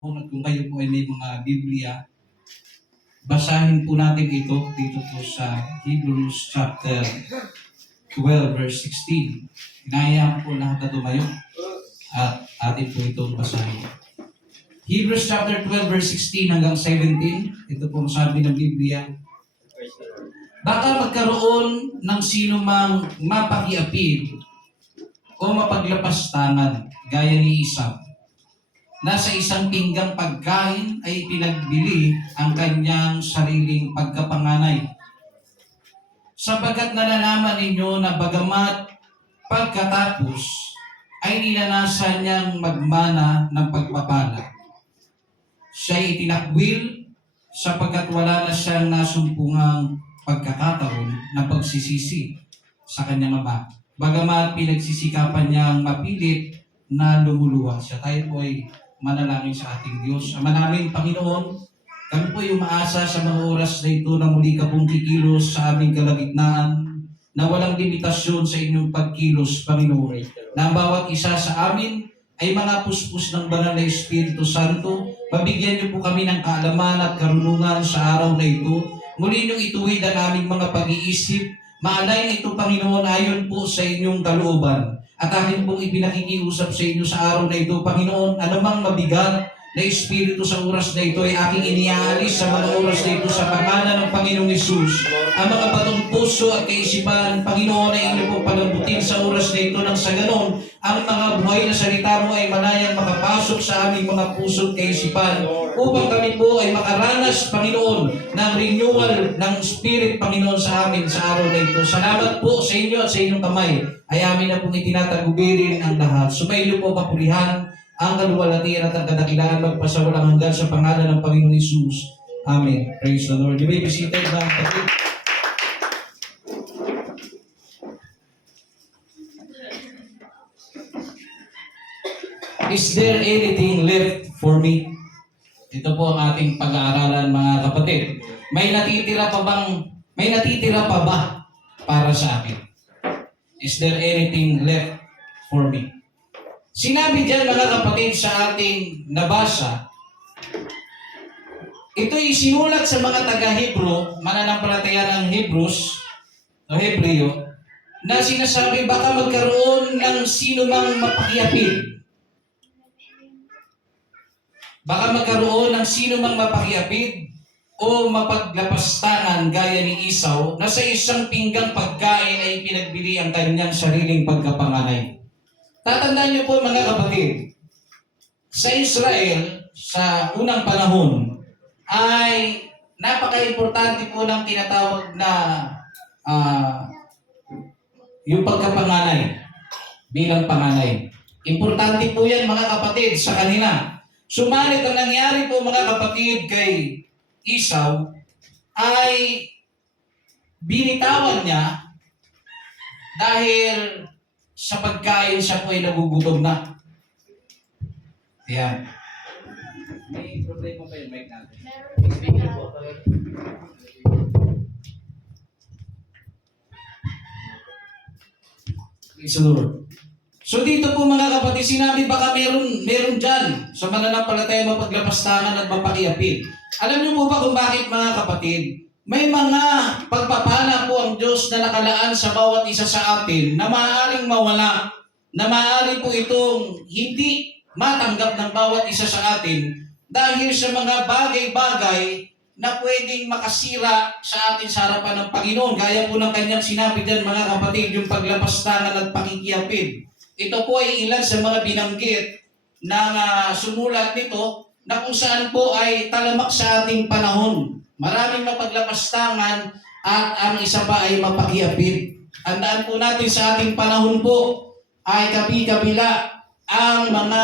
At kung kayo po ay may mga Biblia, basahin po natin ito dito po sa Hebrews chapter 12 verse 16. Inayaan po lahat na tumayo at atin po itong basahin. Hebrews chapter 12 verse 16 hanggang 17, ito po sabi ng Biblia. Baka magkaroon ng sino mang mapakiapid o mapaglapastangan gaya ni Esau, na sa isang pinggang pagkain ay pinagbili ang kanyang sariling pagkapanganay. Sapagkat nalalaman ninyo na bagamat pagkatapos ay ninanasan niyang magmana ng pagpapala, siya'y itinakwil sapagkat wala na siyang nasumpungang pagkakataon na pagsisisi sa kanyang ama. Bagamat pinagsisikapan niyang mapilit na lumuluwa siya. Tayo po ay manalangin sa ating Diyos. Ama namin, Panginoon, kami po ay umaasa sa mga oras na ito na muli ka pong kikilos sa aming kalagitnaan, na walang limitasyon sa inyong pagkilos, Panginoon. Na ang bawat isa sa amin ay mga puspos ng banal na Espiritu Santo. Pabigyan niyo po kami ng kaalaman at karunungan sa araw na ito. Muli niyong ituwid ang aming mga pag-iisip. Maalay ito, Panginoon, ayon po sa inyong kalooban. At akin pong ipinakikiusap sa inyo sa araw na ito, Panginoon, anumang mabigat na espiritu sa oras na ito ay aking iniaalis sa mga oras na ito sa pangalan ng Panginoong Hesus. Ang mga batong puso at kaisipan, Panginoon, ay inyo pong palambutin sa oras na ito nang sa ganon, ang mga buhay na salita mo ay malayang makapasok sa aming mga puso at kaisipan upang kami po ay makaranas, Panginoon, ng renewal ng Spirit, Panginoon, sa amin sa araw na ito. Salamat po sa inyo at sa inyong kamay ay amin na pong itinatagubirin ang lahat. Sumailo po kapurihan, ang kaluwalhatian at ang kadakilaan magpasawalang hanggan sa pangalan ng Panginoon Hesus. Amen. Praise the Lord. You may be seated, mga kapatid. Is there anything left for me? Ito po ang ating pag-aaralan, mga kapatid. May natitira pa ba para sa akin? Is there anything left for me? Sinabi diyan, mga kapatid, sa ating nabasa, ito'y sinulat sa mga taga-Hebro, mananampalataya ng Hebrews, o Hebreo, na sinasabi baka magkaroon ng sino mang mapakiapid. Baka magkaroon ng sino mang mapakiapid o mapaglapastangan gaya ni Esau, na sa isang pinggang pagkain ay pinagbili ang kanyang sariling pagkapanganay. Tatandaan niyo po, mga kapatid, sa Israel, sa unang panahon, ay napaka-importante po ng tinatawag na yung pagkapanganay bilang panganay. Importante po yan, mga kapatid, sa kanila. Sumalit ang nangyari po, mga kapatid, kay Esau ay binitawan niya dahil sa pagkain siya po ay nagugutom na. Ayan. May problema pa yung mic natin. Praise the Lord. So dito po, mga kapatid, sinabi baka meron dyan sa mananampalataya mapaglapastangan at mapakiapid. Alam niyo po ba kung bakit, mga kapatid? May mga pagpapala po ang Diyos na nakalaan sa bawat isa sa atin na maaaring mawala, na maaari po itong hindi matanggap ng bawat isa sa atin dahil sa mga bagay-bagay na pwedeng makasira sa atin sa harapan ng Panginoon. Gaya po ng kanyang sinabi dyan, mga kapatid, yung paglapastangan at pakikiapid. Ito po ay ilan sa mga binanggit ng sumulat nito na kung saan po ay talamak sa ating panahon. Maraming mapaglapastangan at ang isa pa ay mapakiapid. Tandaan po natin sa ating panahon po ay kabi-kabila ang mga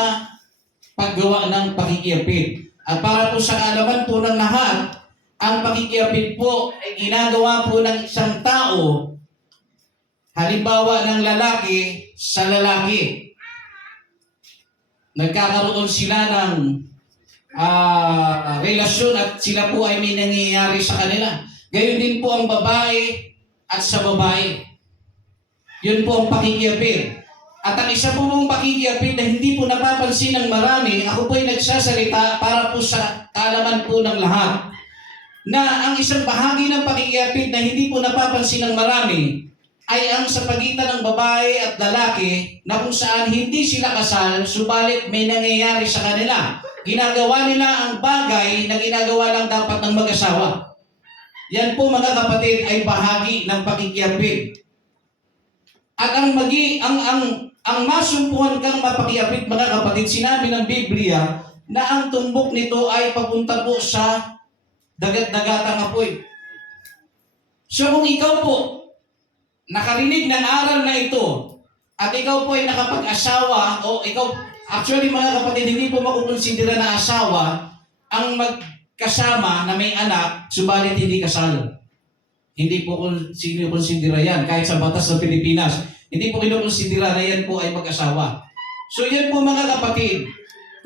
paggawa ng pakikiapid. At para po sa kaalaman po ng lahat, ang pakikiapid po ay ginagawa po ng isang tao, halimbawa ng lalaki sa lalaki. Nagkakaroon sila ng relasyon at sila po ay may nangyayari sa kanila. Gayon din po ang babae at sa babae. Yun po ang pakikiapid. At ang isa po mong pakikiapid na hindi po napapansin ng marami, ako po ay nagsasalita para po sa kaalaman po ng lahat, na ang isang bahagi ng pakikiapid na hindi po napapansin ng marami ay ang sa pagitan ng babae at lalaki na kung saan hindi sila kasal, subalit may nangyayari sa kanila. Ginagawa nila ang bagay na ginagawa lang dapat ng mag-asawa. Yan po mga kapatid ay bahagi ng pakikiapid. At ang masumpuhan kang mapakiapid mga kapatid, sinabi ng Biblia na ang tumbok nito ay papunta po sa dagat-dagatang apoy. So kung ikaw po nakarinig ng aral na ito at ikaw po ay nakapag-asawa o ikaw, actually mga kapatid, hindi po makukonsidera na asawa ang magkasama na may anak subalit hindi kasal. Hindi po konsidera yan kahit sa batas ng Pilipinas. Hindi po kinukonsidera na yan po ay mag-asawa. So yan po mga kapatid,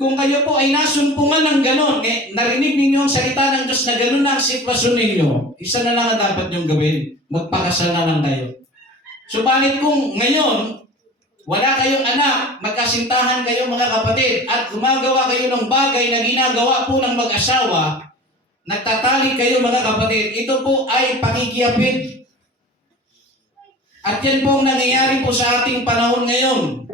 kung kayo po ay nasumpungan ng ganon, narinig ninyo ang salita ng Diyos na ganon na ang sitwasyon ninyo, isa na lang ang dapat niyong gawin, magpakasal na lang kayo. Subalit kung ngayon, wala kayong anak, magkasintahan kayo mga kapatid, at gumagawa kayo ng bagay na ginagawa po ng mag-asawa, nagtatali kayo mga kapatid, ito po ay pakikiapid. At yan po ang nangyayari po sa ating panahon ngayon,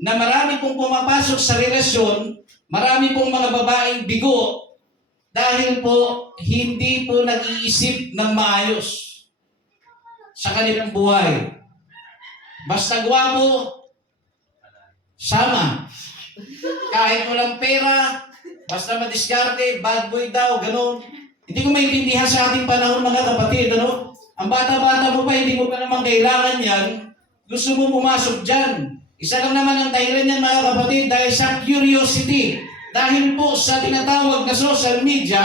na marami pong pumapasok sa relasyon, marami pong mga babaeng bigo, dahil po hindi po nag-iisip ng maayos sa kanilang buhay. Basta gwapo, sama. Kahit walang pera, basta madiskarte, bad boy daw, gano'n. Hindi ko maintindihan sa ating panahon mga kapatid, ano? Ang bata-bata mo pa, hindi mo pa naman kailangan yan. Gusto mo pumasok dyan. Isa lang naman ang dahilan yan mga kapatid, dahil sa curiosity. Dahil po sa tinatawag na social media,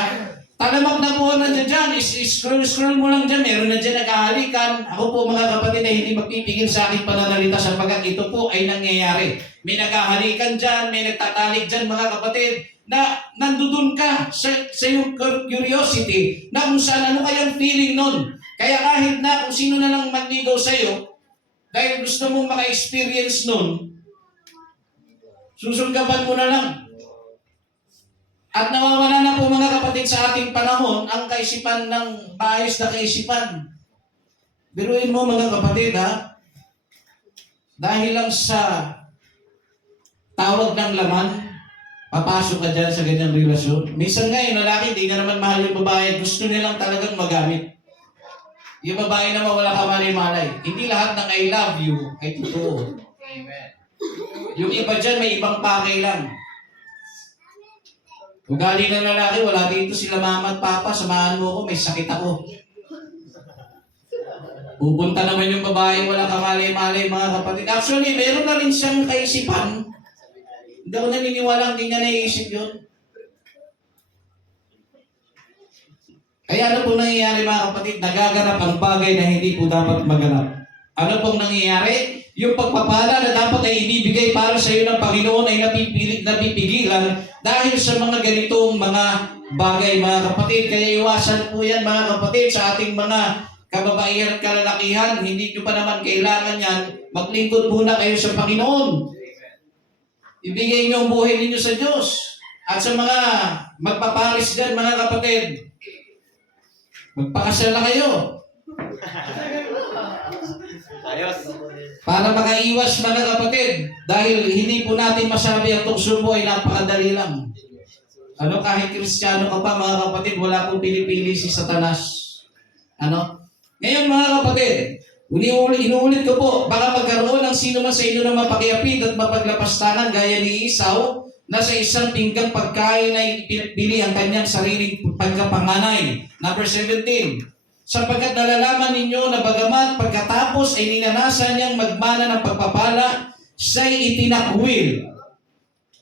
talamak na po nandiyan dyan, scroll mo lang dyan, meron na dyan nag-ahalikan. Ako po mga kapatid ay hindi magpipigil sa aking pananalita sapagkat ito po ay nangyayari. May nag-ahalikan dyan, may nagtatalik dyan mga kapatid, na nandudun ka sa iyong curiosity na kung saan ano kayang feeling nun. Kaya kahit na kung sino na lang manligaw sa iyo, dahil gusto mong maka-experience nun, susunggaban mo na lang. At nawawala na po mga kapatid sa ating panahon ang kaisipan ng maayos na kaisipan. Biruin mo mga kapatid ha, dahil lang sa tawag ng laman, papasok ka dyan sa ganyang relasyon. Minsan nga yung lalaki, di na naman mahal yung babae, gusto nilang talagang magamit. Yung babae naman wala ka malay-malay. Hindi lahat ng I love you ay totoo. Amen. Yung iba dyan may ibang pakay lang. Ugali ng lalaki, wala dito sila mama at papa, samahan mo ako, may sakit ako. Pupunta naman yung babae, wala ka malay-malay mga kapatid. Actually, meron na rin siyang kaisipan. Hindi ako naniniwala, hindi niya naiisip yun. Kaya ano pong nangyayari mga kapatid? Nagaganap ang bagay na hindi po dapat maganap. Ano pong nangyayari? Yung pagpapala na dapat ay ibibigay para sa iyo ng Panginoon ay napipigilan dahil sa mga ganitong mga bagay mga kapatid. Kaya iwasan po yan mga kapatid sa ating mga kababaihan at kalalakihan. Hindi nyo pa naman kailangan yan. Maglingkod muna kayo sa Panginoon. Ibigay nyo ang buhay ninyo sa Diyos. At sa mga magpaparis dyan mga kapatid, magpakasal na kayo. Ayos. Para makaiwas mga kapatid. Dahil hindi po natin masabi ang tukso po ay napakadali lang. Ano, kahit Kristiyano ka pa mga kapatid, wala pong pinipili si Satanas. Ano? Ngayon mga kapatid, inuulit ko po, baka magkaroon ng sino man sa inyo na mapakiapid at mapaglapastangan gaya ni Esau, na sa isang pinggang pagkain ay pinipili ang kanyang sariling pagkapanganay. Number 17. Sapagkat nalalaman ninyo na bagamat pagkatapos ay ninanasan niyang magmana ng pagpapala, siya'y itinakwil.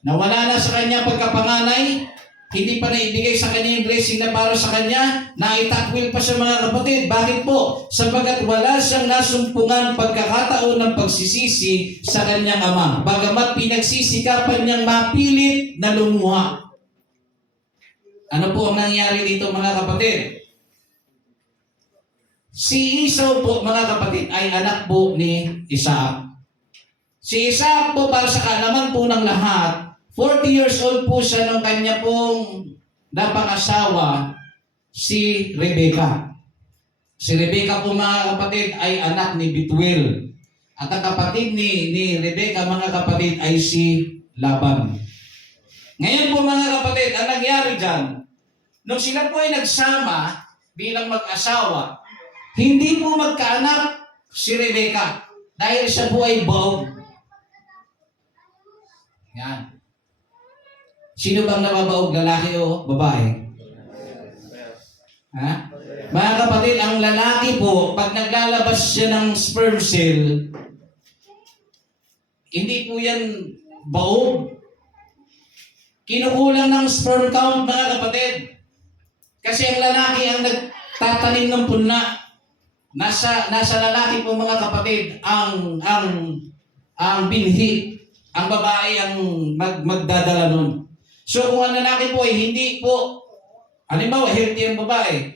Nawala na sa kanya pagkapanganay, hindi pa naibigay sa kanya yung blessing na para sa kanya, naitakwil pa sa mga kapatid. Bakit po? Sapagkat wala siyang nasumpungan pagkakataon ng pagsisisi sa kanyang ama. Bagamat pinagsisikapan niyang mapilit na lumuha. Ano po ang nangyari dito mga kapatid? Si Esau po mga kapatid ay anak po ni Isaac. Si Isaac po, para sa kaalaman po ng lahat, 40 years old po siya nung kanya pong napangasawa, si Rebecca. Si Rebecca po mga kapatid ay anak ni Bethuel. At ang kapatid ni Rebecca mga kapatid ay si Laban. Ngayon po mga kapatid, ang nangyari dyan, nung sila po ay nagsama bilang mag-asawa, hindi po magkaanak si Rebecca dahil siya po ay baog. Yan. Sino bang nababaog? Lalaki o babae? Ha? Mga kapatid, ang lalaki po, pag naglalabas siya ng sperm cell, hindi po yan baog. Kinukulang ng sperm count, mga kapatid. Kasi ang lalaki ang nagtatanim ng punla. Nasa lalaki po mga kapatid ang binhi. Ang babae ang magdadala nun. So kung ang lalaki po ay hindi po, halimbawa healthy ang babae,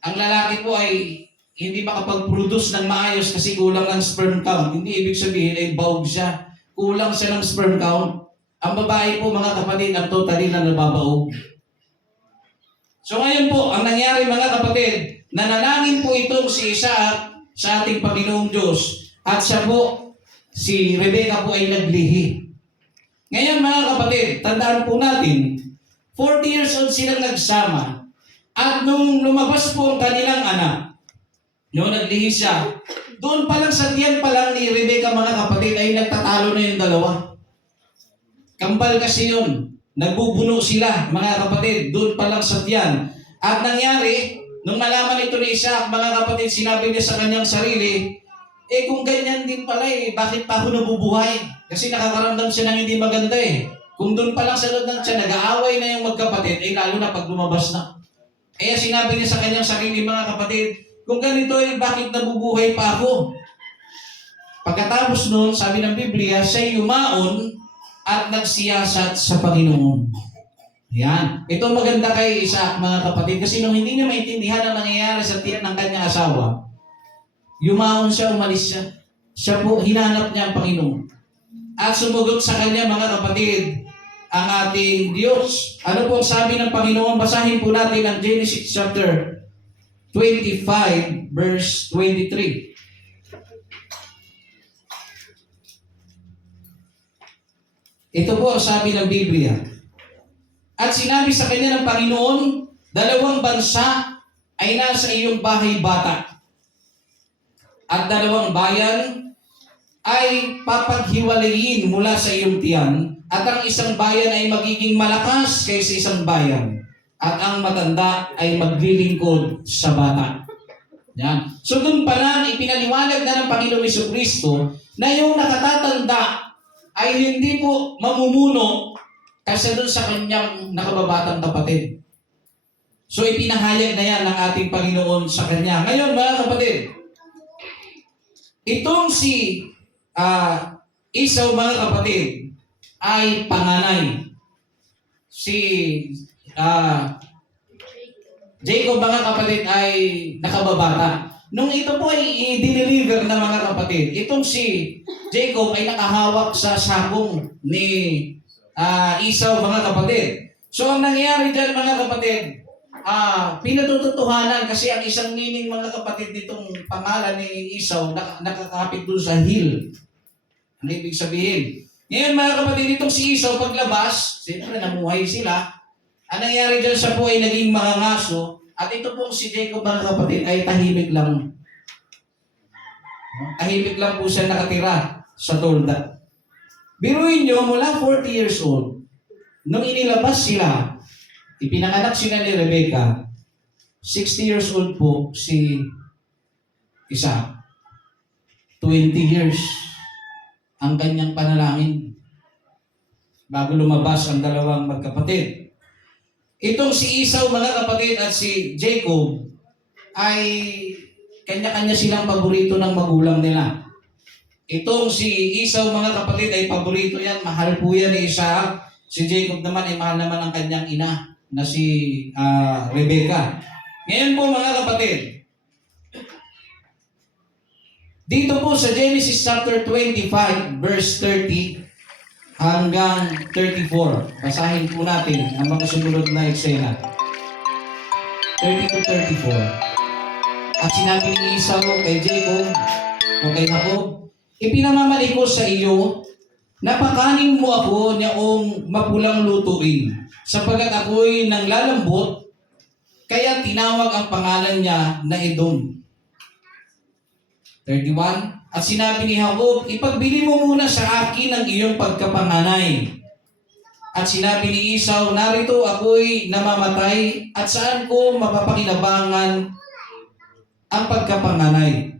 ang lalaki po ay hindi makapag-produce ng maayos kasi kulang ng sperm count. Hindi ibig sabihin ay baog siya. Kulang siya ng sperm count. Ang babae po mga kapatid ang totally na nababaog. So ngayon po, ang nangyari mga kapatid, nanalangin po itong si Isaac sa ating Panginoong Diyos at siya po, si Rebecca po ay naglihi. Ngayon mga kapatid, tandaan po natin, 40 years old silang nagsama at nung lumabas po ang kanilang anak, nung naglihi siya, doon pa lang sa tiyan pa lang ni Rebecca mga kapatid ay nagtatalo na yung dalawa. Kambal kasi yun. Nagbubuno sila mga kapatid doon pa lang sa tiyan. At nangyari, nung nalaman ito ni Isaac mga kapatid, sinabi niya sa kanyang sarili, kung ganyan din pala bakit pa ako nabubuhay? Kasi nakakaramdam siya ng hindi maganda Kung doon pa lang sa loob ng tiyan, nag-aaway na yung magkapatid, lalo na pag lumabas na. Kaya sinabi niya sa kanyang sarili mga kapatid, kung ganito bakit nabubuhay pa ako? Pagkatapos noon, sabi ng Biblia, siya'y yumaon at nagsiyasat sa Panginoon. Yan. Ito maganda kay Isaac mga kapatid, kasi nung hindi niya maintindihan ang nangyayari sa tiyan ng kanyang asawa, yumaon siya, umalis siya. Siya po, hinanap niya ang Panginoon. At sumugot sa kanya mga kapatid, ang ating Diyos. Ano po ang sabi ng Panginoon? Basahin po natin ang Genesis chapter 25 verse 23. Ito po ang sabi ng Biblia. At sinabi sa kanya ng Panginoon, 2 bansa ay nasa iyong bahay bata. At 2 bayan ay papaghiwalayin mula sa iyong tiyan, at ang isang bayan ay magiging malakas kaysa isang bayan, at ang matanda ay maglilingkod sa bata. Yan. So doon pa lang, ipinaliwanag na ng Panginoong Jesucristo na yung nakatatanda ay hindi po mamumuno kasi doon sa kanyang nakababatang kapatid. So ipinahayag na yan ng ating Panginoon sa kanya. Ngayon mga kapatid, itong si Esau mga kapatid ay panganay. Si Jacob mga kapatid ay nakababata. Nung ito po ay i-deliver na mga kapatid, itong si Jacob ay nakahawak sa sakong ni Esau mga kapatid. So ang nangyayari dyan mga kapatid, pinatututuhanan kasi ang isang meaning mga kapatid nitong pangalan ni Esau nakakapit doon sa hill. Ano ibig sabihin? Ngayon mga kapatid, itong si Esau paglabas, siyempre namuhay sila. Ang nangyari dyan, siya po ay naging mangangaso, at ito pong si Jacob mga kapatid ay tahimik lang. Tahimik lang po siya nakatira sa tolda. Biruin nyo, mula 40 years old, nung inilabas sila, ipinanganak sila ni Rebecca, 60 years old po si Isaac. 20 years ang kanyang panalangin bago lumabas ang dalawang magkapatid. Itong si Esau mga kapatid at si Jacob ay kanya-kanya silang paborito ng magulang nila. Itong si Esau mga kapatid ay paborito yan, mahal po yan ni Isaac. Si Jacob naman ay mahal naman ang kanyang ina na si Rebecca. Ngayon po mga kapatid, Dito po sa Genesis chapter 25, verse 30 hanggang 34. Basahin po natin ang mga sumunod na eksena. 30 to 34. At sinabi ni Esau kay Jacob o kay Jacob, "Ipinamamali ko sa iyo, napakanin mo ako niyong mapulang lutuin, sapagkat ako'y nanglalambot, kaya tinawag ang pangalan niya na Edom." 31. At sinabi ni Jacob, "Ipagbili mo muna sa akin ang iyong pagkapanganay." At sinabi ni Esau, "Narito ako'y namamatay, at saan ko mapapakinabangan ang pagkapanganay?"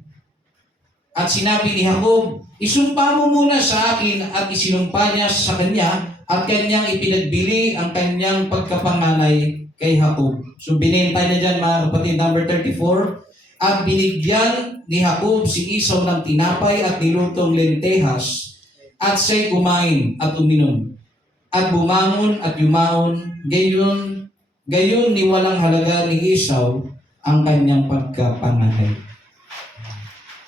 At sinabi ni Jacob, "Isumpa mo muna sa akin," at isinumpa niya sa kanya at kanyang ipinagbili ang kanyang pagkapanganay kay Jacob. So binenta niya dyan mga kapatid, number 34. At binigyan ni Jacob si Esau ng tinapay at nilutong lentehas, at siya'y kumain at uminom. At bumangon at yumaon, gayon ni walang halaga ni Esau ang kanyang pagkapanganay.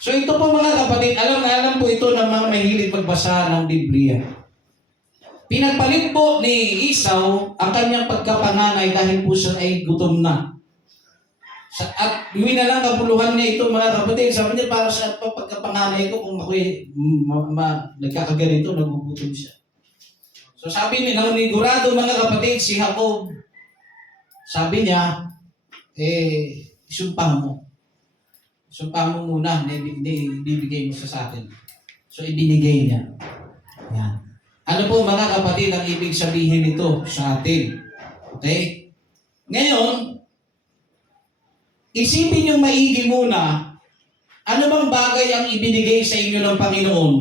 So ito po mga kapatid, alam na alam po ito ng mga mahilig magbasa ng Biblia. Pinagpalit po ni Esau ang kanyang pagkapanganay dahil po siya ay gutom na. At yun na lang kapuluhan niya ito mga kapatid. Sabi niya, para sa pagkapanganay ko kung ako'y nagkakaganito, nagugutom siya. So sabi niya, nangunigurado mga kapatid, si Jacob, sabi niya, isumpah mo. Isumpah mo muna, ibibigay mo sa akin. So ibinigay niya. Yan. Ano po mga kapatid ang ibig sabihin nito sa atin? Okay? Ngayon, isipin yung maigi muna, ano bang bagay ang ibinigay sa inyo ng Panginoon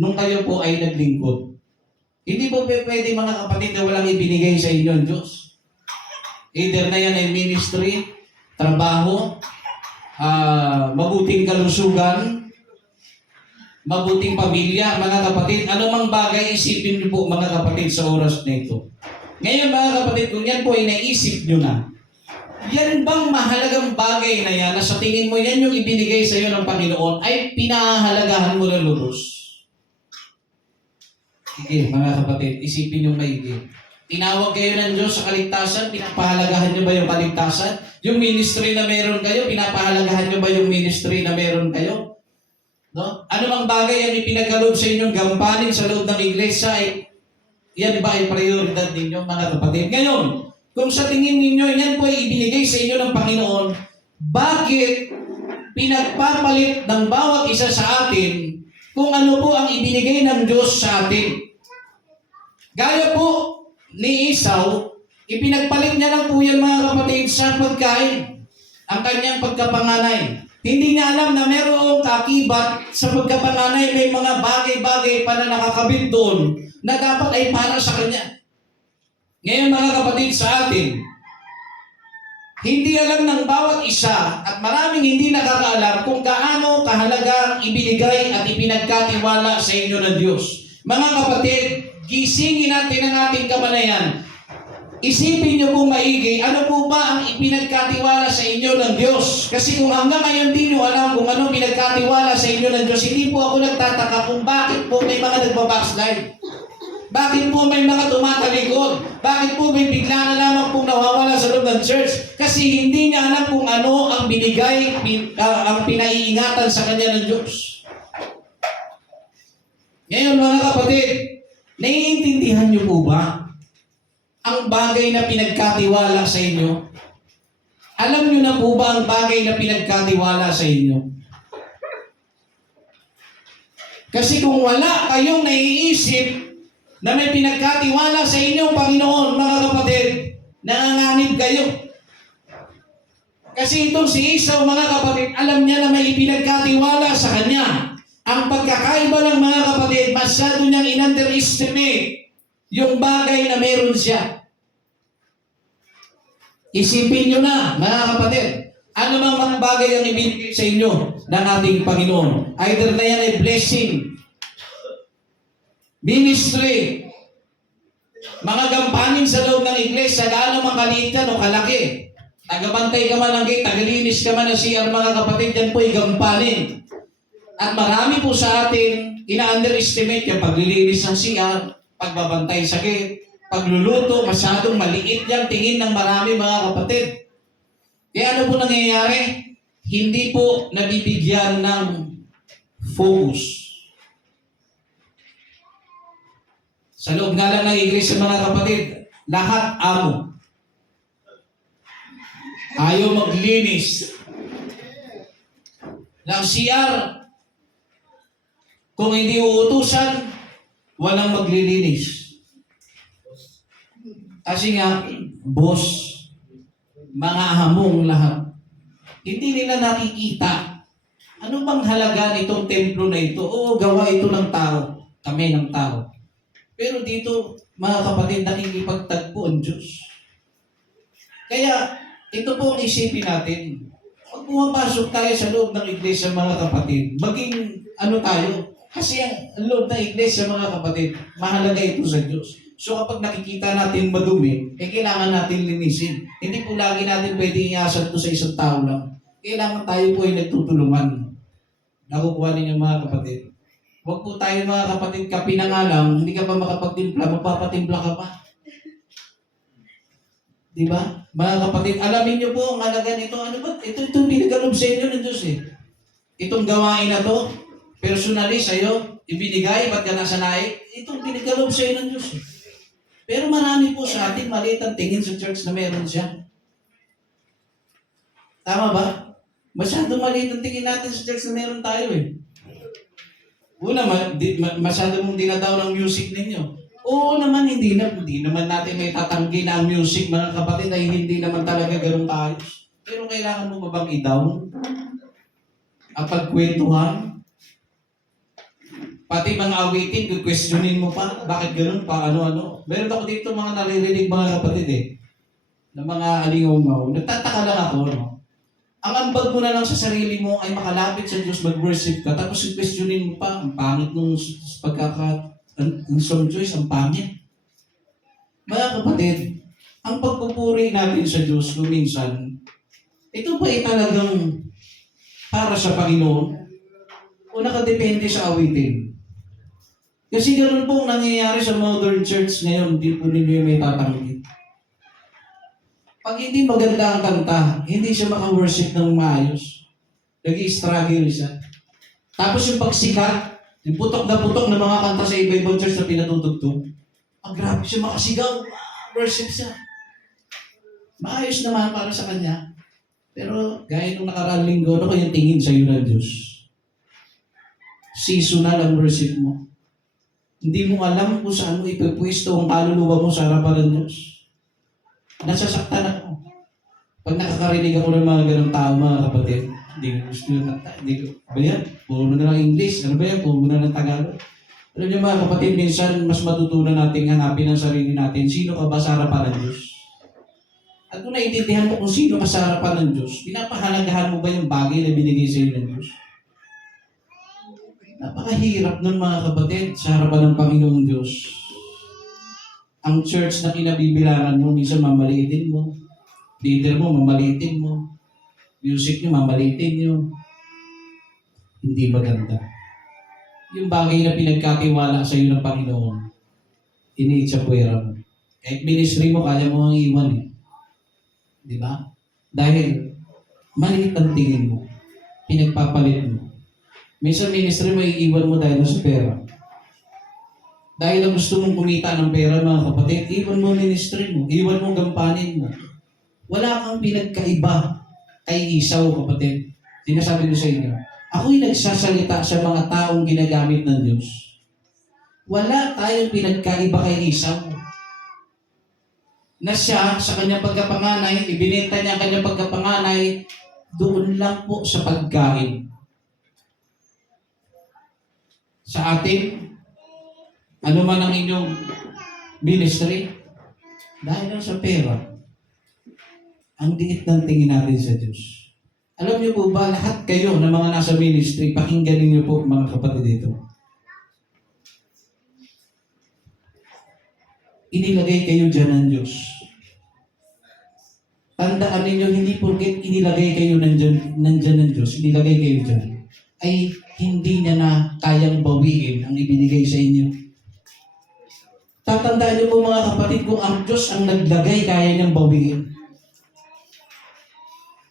nung kayo po ay naglingkod? Hindi po pwede mga kapatid na walang ibinigay sa inyo ng Diyos. Either na yan ay ministry, trabaho, mabuting kalusugan, mabuting pamilya, mga kapatid. Ano mang bagay isipin niyo po mga kapatid sa oras na ito. Ngayon mga kapatid, kung yan po ay naisip niyo na, yan bang mahalagang bagay na yan na sa tingin mo yan yung ibinigay sa iyo ng Panginoon ay pinahahalagahan mo na lubos? Sige, mga kapatid, isipin yung maigi. Tinawag kayo ng Diyos sa kaligtasan, pinapahalagahan nyo ba yung kaligtasan? Yung ministry na meron kayo, pinapahalagahan nyo ba yung ministry na meron kayo? No? Ano bang bagay ang ipinagkaloob sa inyong gampanin sa loob ng iglesia ay yan ba ay prioridad ninyo, mga kapatid? Ngayon, kung sa tingin ninyo, yan po ay ibinigay sa inyo ng Panginoon, bakit pinagpapalit ng bawat isa sa atin kung ano po ang ibinigay ng Diyos sa atin? Gaya po ni Esau, ipinagpalit niya lang po yan mga kapatid sa pagkain, ang kanyang pagkapanganay. Hindi niya alam na merong kakibat sa pagkapanganay, may mga bagay-bagay pa na nakakabit doon na dapat ay para sa kanya. Ngayon mga kapatid sa atin, hindi alam ng bawat isa at maraming hindi nakakaalam kung gaano kahalaga ang ibinigay at ipinagkatiwala sa inyo ng Diyos. Mga kapatid, gisingin natin ang ating kamalayan. Isipin niyo po maigi, ano po ba ang ipinagkatiwala sa inyo ng Diyos? Kasi kung hanggang ngayon di niyo alam kung ano pinagkatiwala sa inyo ng Diyos, hindi po ako nagtataka kung bakit po may mga nagbabackslide. Bakit po may mga tumatalikod? Bakit po may bigla na lamang pong nawawala sa loob ng church? Kasi hindi niya alam kung ano ang binigay, ang pinaiingatan sa kanya ng Diyos. Ngayon mga kapatid, naiintindihan niyo po ba ang bagay na pinagkatiwala sa inyo? Alam niyo na po ba ang bagay na pinagkatiwala sa inyo? Kasi kung wala kayong naiisip na may pinagkatiwala sa inyong Panginoon, mga kapatid, nanganganib kayo. Kasi itong si Esau, mga kapatid, alam niya na may pinagkatiwala sa kanya. Ang pagkakaiba ng mga kapatid, masyado niyang in-underestimate yung bagay na meron siya. Isipin niyo na, mga kapatid, ano mang mga bagay ang ibinigay sa inyo ng ating Panginoon. Either na yan ay blessing, ministry, mga gampanin sa loob ng iglesia, gaano mang kaliit yan o kalaki. Tagabantay ka man ng gate, tagalinis ka man ng CR, mga kapatid, yan po ay gampanin. At marami po sa atin, ina-underestimate yung paglilinis ng CR, pagbabantay sakit, pagluluto, masyadong maliit yung tingin ng marami mga kapatid. Kaya ano po nangyayari? Hindi po nabibigyan ng focus. Sa loob nga lang ng iglesia mga kapatid, lahat amo. Ayaw maglinis. Ng CR, kung hindi uutusan, walang maglilinis. Kasi nga, boss, mga hamong lahat. Hindi nila nakikita. Ano bang halaga nitong templo na ito? Oo, gawa ito ng tao. Kami ng tao. Pero dito, mga kapatid, nakikipagtagpo ang Diyos. Kaya, ito po ang isipin natin. Pag pumapasok tayo sa loob ng iglesia, mga kapatid, maging ano tayo? Kasi ang loob ng iglesia, mga kapatid, mahalaga ito sa Diyos. So kapag nakikita natin madumi, kailangan natin linisin. Hindi po lagi natin pwedeng iasal ito sa isang tao lang. Kailangan tayo po ay nagtutulungan. Nakukuha ninyo mga kapatid. Huwag po tayo mga kapatid kapi na nga lang, hindi ka pa makapagtimpla, magpapatimpla ka pa. Diba? Mga kapatid, alamin niyo po ang halaga nito. Ano ba? Ito binigalob sa inyo ng Diyos eh. Itong gawain na to, personally sa'yo, ibinigay, ba't ka nasa naik? Itong binigalob sa inyo ng Diyos eh. Pero marami po sa atin, maliit ang tingin sa church na meron siya. Tama ba? Masyadong maliit ang tingin natin sa church na meron tayo eh. Una, masyado mong dinadaw ng music ninyo. Oo naman, hindi naman natin may tatanggi na ang music, mga kapatid, ay hindi naman talaga ganun taayos. Pero kailangan mo ba bang i-down? At pagkwentuhan? Pati mga awitin, questionin mo pa, bakit ganun, pa ano-ano. Meron ako dito mga naririnig mga kapatid eh, na mga alingaw-ngaw. Nagtataka lang ako, no? Ang ambag mo na lang sa sarili mo ay makalapit sa Diyos, mag-worship ka, tapos questionin mo pa, ang pangit nung ang song choice, ang pangit. Mga kapatid, ang pagpupuri natin sa Diyos minsan, ito ba ay talagang para sa Panginoon? O nakadepende sa awitin? Kasi ganoon po ang nangyayari sa modern church ngayon, hindi po ninyo may tatanggit. Pag hindi maganda ang kanta, hindi siya maka-worship ng maayos. Nag-i-struggle siya. Tapos yung pagsikat, yung putok ng mga kanta sa iba-ibang church na pinatutugtog, ang grabe siya makasigaw, worship siya. Maayos naman para sa kanya. Pero gaya nung nakaraang linggo, ano kayong tingin sa iyo ng Diyos? Seasonal ang worship mo. Hindi mo alam kung saan mo ipipwesto ang kaluluwa mo sa harapan ng Diyos. Nasasaktan ako. Pag nakakarinig ako ng mga ganong tao, mga kapatid, hindi ko gusto yung kanta. Hindi ko, ba yan? Puro na lang English. Ano ba yan? Puro na lang Tagalog. Alam niyo mga kapatid, minsan mas matutunan natin hanapin ang sarili natin. Sino ka ba sa harapan ng Diyos? At kung naiintindihan mo kung sino ka sa harapan ng Diyos, pinapahalagahan mo ba yung bagay na binigay sa iyo ng Diyos? Napakahirap nun mga kapatid sa harapan ng Panginoong Diyos. Ang church na kinabibilangan mo, minsan mamaliitin mo. Leader mo, mamaliitin mo. Music nyo, mamaliitin nyo. Hindi maganda. Yung bagay na pinagkatiwala sa iyo ng Panginoon, iniitsapwera mo. Kahit ministry mo, kaya mo ang iwan eh. Di ba? Dahil maliit ang tingin mo. Pinagpapalit mo. Minsan ministry mo, iiwan mo dahil sa pera. Dahil na gusto mong kumita ng pera, mga kapatid, iwan mo ministry mo. Iwan mo gampanin mo. Wala kang pinagkaiba kay Isaw, kapatid. Sinasabi ko sa inyo, ako'y nagsasalita sa mga taong ginagamit ng Diyos. Wala tayong pinagkaiba kay Isaw. Na siya, sa kanyang pagkapanganay, ibinenta niya ang kanyang pagkapanganay, doon lang po sa pagkain. Sa atin, ano man ang inyong ministry, dahil lang sa pera, ang liit ng tingin natin sa Diyos. Alam niyo po ba, lahat kayo na mga nasa ministry, pakinggan niyo po mga kapatid dito. Inilagay kayo dyan ng Diyos. Tandaan ninyo, hindi porket inilagay kayo nandyan ng Diyos, inilagay kayo dyan. ay hindi niya na kayang bawiin ang ibinigay sa inyo. Tatandaan niyo po mga kapatid, kung ang Diyos ang naglagay, kaya niyang bawiin.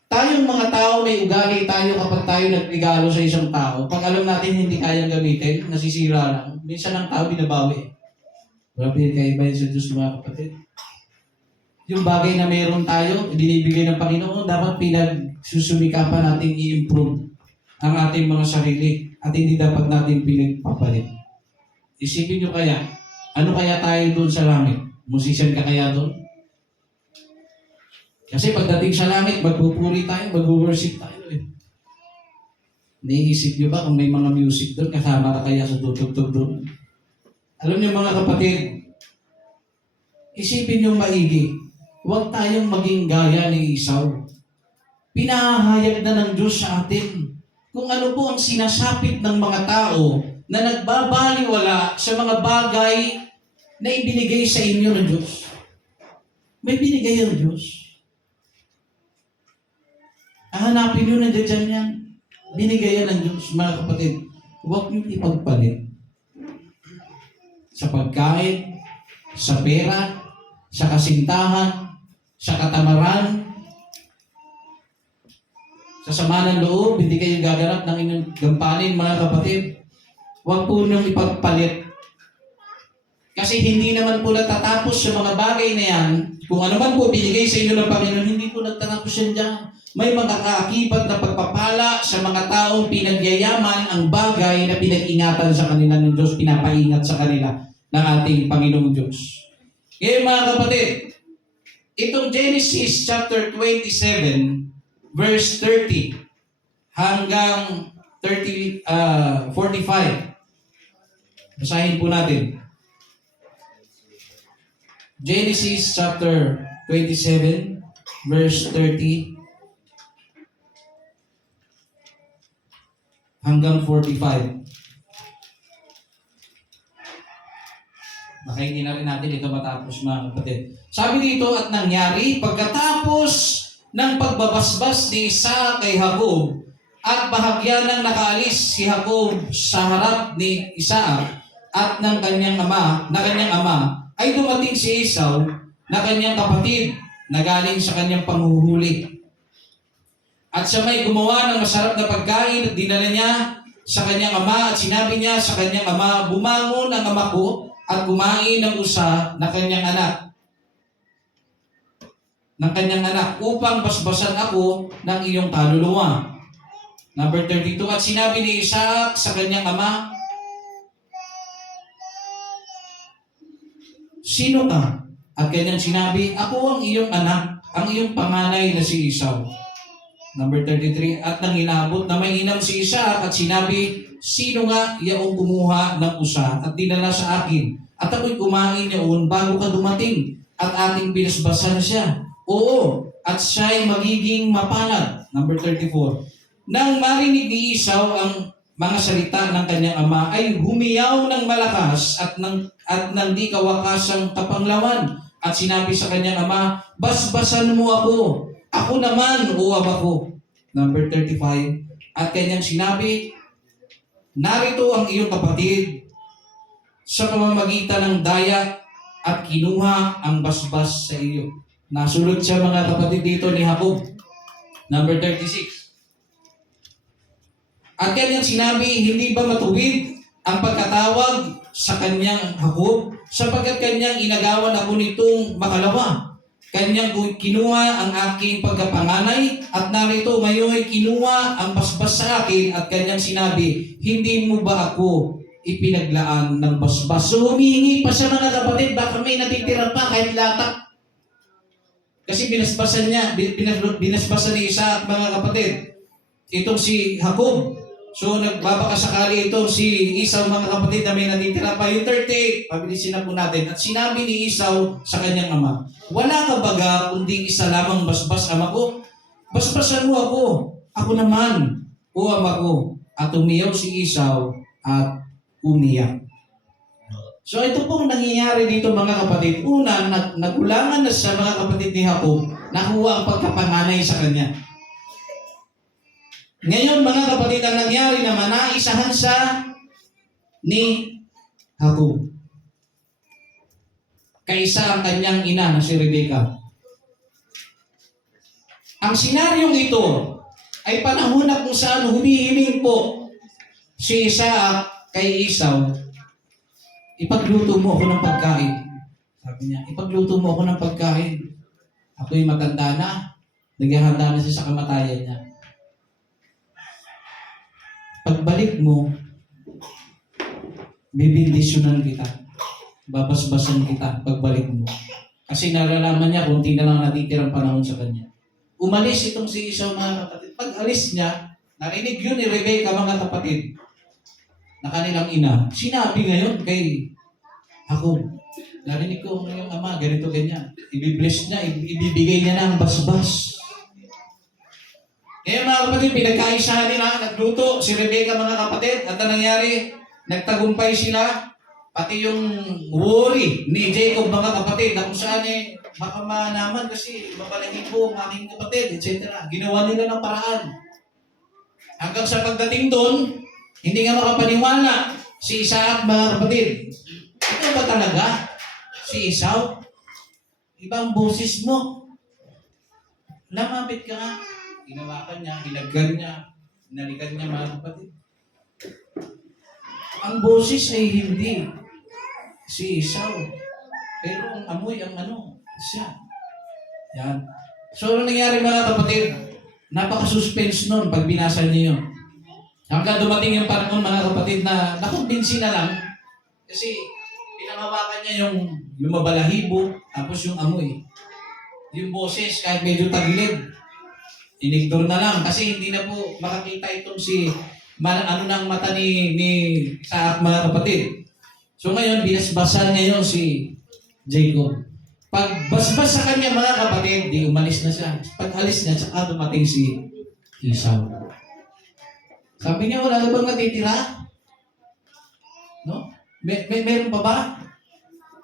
Tayong mga tao, may ugali tayo kapag tayo nagregalo sa isang tao. Pag alam natin hindi kayang gamitin, nasisira lang. Minsan ang tao binabawi. Wala pinagkaiba yun sa Diyos mga kapatid. Yung bagay na mayroon tayo, binibigay ng Panginoon, dapat pinagsusumikapan natin i-improve ang ating mga sarili at hindi dapat natin pinagpapalit. Isipin nyo kaya, ano kaya tayo doon sa langit? Musician ka kaya doon? Kasi pagdating sa langit, magpupuri tayo, mag-worship tayo eh. Naiisip nyo ba kung may mga music doon, kasama ka kaya sa tutugtog doon? Alam niyo mga kapatid, isipin nyo maigi, huwag tayong maging gaya ni Esau. Pinahahayag na ng Diyos sa atin kung ano po ang sinasapit ng mga tao na nagbabaliwala sa mga bagay na ibinigay sa inyo ng Diyos. May binigay ang Diyos. Hanapin nyo na dyan yan. Binigay yan ng Diyos, mga kapatid. Huwag nyo ipagpalit. Sa pagkain, sa pera, sa kasintahan, sa katamaran, sa sama ng loob, hindi kayo gaganap ng inyong gampanin, mga kapatid. Huwag po niyong ipagpalit. Kasi hindi naman po natatapos sa mga bagay na yan. Kung ano man po binigay sa inyo ng Panginoon, hindi po nagtatapos yan dyan. May mga kaakibat na pagpapala sa mga taong pinagyayaman ang bagay na pinag-ingatan sa kanila ng Diyos, pinapaingat sa kanila ng ating Panginoong Diyos. Ngayon mga kapatid, itong Genesis chapter 27, verse 30 hanggang 45. Basahin po natin. Genesis chapter 27, verse 30 hanggang 45. Nakaingin na rin natin ito matapos mga kapatid. Sabi dito, at nangyari pagkatapos ng pagbabasbas ni Isaac kay Jacob at bahagyan ng nakaalis si Jacob sa harap ni Isaac at ng kanyang ama, ay dumating si Esau na kanyang kapatid na galing sa kanyang panghuhuli. At siya may gumawa ng masarap na pagkain at dinala niya sa kanyang ama at sinabi niya sa kanyang ama, bumangon ang ama ko at kumain ng usa na kanyang anak upang basbasan ako ng iyong kaluluwa. Number 32, at sinabi ni Isaac sa kanyang ama, sino ka? At kanyang sinabi, ako ang iyong anak, ang iyong panganay na si Esau. Number 33, at nang inabot na may inam si Isaac at sinabi, sino nga iyaong kumuha ng usa at dinala sa akin? At ako'y kumain niyaon bago ka dumating at ating binasbasan siya. Oo, at siya'y magiging mapalad. Number 34, nang marinig ni Esau ang mga salita ng kanyang ama, ay humiyaw ng malakas at nang di kawakasang kapanglawan. At sinabi sa kanyang ama, basbasan mo ako. Ako naman, o ama ko. Number 35, at kanyang sinabi, narito ang iyong kapatid sa pamamagitan ng daya at kinuha ang basbas sa iyo. Nasulot siya mga kapatid dito ni Jacob. Number 36. At kanyang sinabi, hindi ba matuwid ang pagkatawag sa kanyang Jacob? Sapagkat kanyang inagawan ako nitong makalawa. Kanyang kinuha ang aking pagkapanganay at narito mayo'y kinuha ang basbas sa akin at kanyang sinabi, hindi mo ba ako ipinaglaan ng basbas? So humihingi pa siya mga kapatid, baka may natitira pa kahit latak. Kasi binasbasan ni Isaac mga kapatid. Itong si Jacob. So nagbabakasakali itong si Esau mga kapatid na may natitira pa. Yung 38, pabilisin na po natin. At sinabi ni Esau sa kanyang ama, wala ka baga kundi isa lamang basbas ama ko? Basbasan mo ako. Ako naman, o ama ko. At umiyaw si Esau at umiyak. So ito pong nangyayari dito mga kapatid. Una, nagulangan na sa mga kapatid ni Jacob, nakuha ang pagkapanganay sa kanya. Ngayon mga kapatid, ang nangyari naman, naisahan sa ni Jacob. Kaysa ang kanyang ina na si Rebecca. Ang senaryong ito ay panahon na kung saan humihiling po si Isaac kay Esau, ipagluto mo ako ng pagkain. Sabi niya, ipagluto mo ako ng pagkain. Ako'y matanda na, naghahanda na siya sa kamatayan niya. Pagbalik mo, bibindisyonan kita. Babasbasan kita pagbalik mo. Kasi nalalaman niya kung na lang natitirang panahon sa kanya. Umalis itong si Esau, mga kapatid. Pag alis niya, narinig yun ni Rebecca, mga kapatid, na kanilang ina. Sinabi ngayon kay Jacob, narinig ko ng ama, ganito, ganyan. Ibibless niya, ibibigay niya na ang basbas. Ngayon mga kapatid, pinagkaisahan nila, nagluto si Rebecca, mga kapatid, at ang nangyari, nagtagumpay sila. Pati yung worry ni Jacob, mga kapatid, na kung saan baka naman kasi babalagin ko ang aking kapatid, etc. Ginawa nila ng paraan. Hanggang sa pagdating doon, hindi nga makapaniwala si Isaac, mga kapatid. Ito ba talaga si Esau? Ibang boses mo. Lamapit ka nga. Ginawakan niya, hinaggan niya, hinalikan niya, mga kapatid. Ang boses ay hindi si Esau. Pero ang amoy, ang siya. Yan. So, ano nangyari, mga kapatid? Napaka-suspense nun pag binasa niyo yun. Hanggang dumating yung panahon, mga kapatid, na nakumbinsi na lang. Kasi pinangawakan niya yung mabalahibo, tapos yung amoy. Yung boses, kahit medyo tagilid, inigdor na lang. Kasi hindi na po makakita itong ng mata ni Isaac, mga kapatid. So ngayon, binasbasan niya yun si Jacob. Pag basbas sa kanya, mga kapatid, di umalis na siya. Pag alis niya, saka dumating si Esau. Sabi niya, wala na bang natitira? No? Meron pa ba?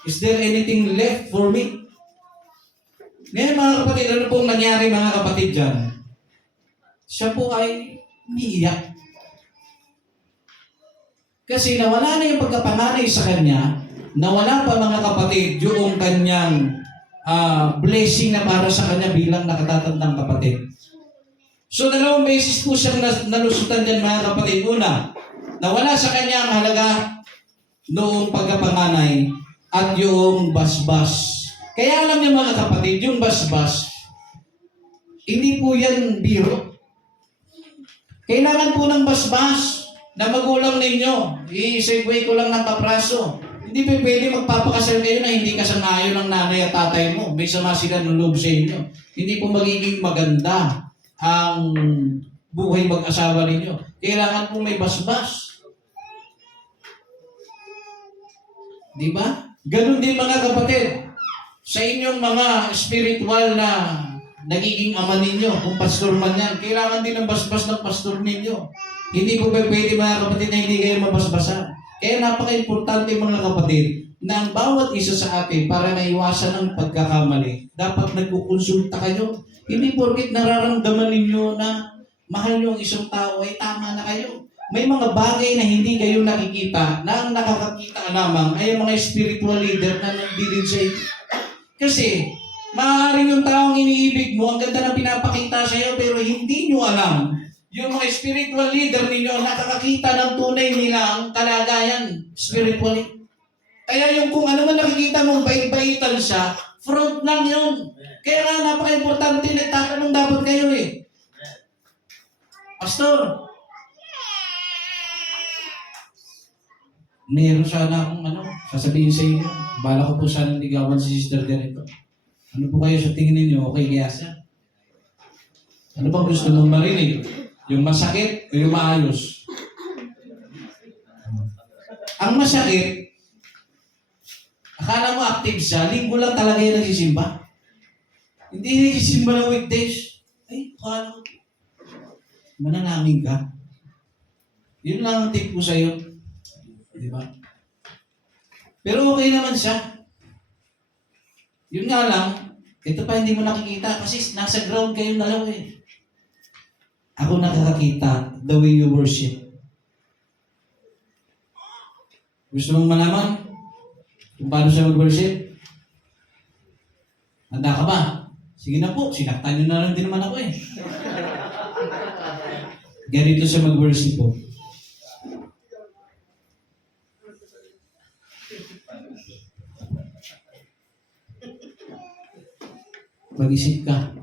Is there anything left for me? Ngayon, mga kapatid, ano pong nangyari, mga kapatid, dyan? Siya po ay umiiyak. Kasi nawala na yung pagkapanganay sa kanya, nawala pa, mga kapatid, yung kanyang blessing na para sa kanya bilang nakatatandang kapatid. So, 2 beses po siyang nalusutan dyan, mga kapatid. Una, nawala sa kanya ang halaga noong pagkapanganay at yung basbas. Kaya alam niyo, mga kapatid, yung basbas, hindi po yan biro. Kailangan po ng basbas na magulang ninyo. I-segue ko lang ng kapraso. Hindi pa pwede magpapakasal kayo na hindi kasang-ayon ng nanay at tatay mo. May sama sila ng loob sa inyo. Hindi po magiging maganda ang buhay mag-asawa ninyo. Kailangan po may basbas. Di ba? Ganun din, mga kapatid. Sa inyong mga spiritual na nagiging ama ninyo, kung pastor man yan, kailangan din ng basbas ng pastor ninyo. Hindi po ba pwede, mga kapatid, na hindi kayo mabasbasan. Kaya napaka-importante, mga kapatid, na ang bawat isa sa atin para maiwasan ng pagkakamali, dapat nagkukonsulta kayo. Hindi porket nararamdaman ninyo na mahal nyo ang isang tao ay tama na kayo. May mga bagay na hindi kayo nakikita, na ang nakakakita lamang ay ang mga spiritual leader na nagbilin sa inyo. Kasi, maaaring yung taong iniibig mo, ang ganda na pinapakita sa iyo, pero hindi nyo alam. Yung mga spiritual leader ninyo, nakakakita ng tunay nilang kalagayan spiritually. Kaya yung kung ano man nakikita mong bait-baitan siya, front lang yun. Kaya nga, napaka-importante na tatanong dapat kayo Pastor, meron sana akong sasabihin sa inyo. Bala ko po sana ligawan si Sister ganito. Ano po kayo sa tingin ninyo? Okay kaya siya? Ano bang gusto mong marinig? Yung masakit o yung maayos? Ang masakit, akala mo active siya, linggo lang talaga yan nagsisimba. Hindi nagsisimba ng weekdays. Ay, akala ko. Mananangin ka. Yun lang ang tip ko sa'yo. Di ba? Pero okay naman siya. Yun nga lang, ito pa hindi mo nakikita kasi nasa ground kayo dalawa Ako nakakakita the way you worship. Gusto mong malaman kung paano siya mag-worship? Handa ka ba? Sige na po, sinaktan nyo na lang din naman ako eh. Ganito siya mag-worship po. Mag-isip ka.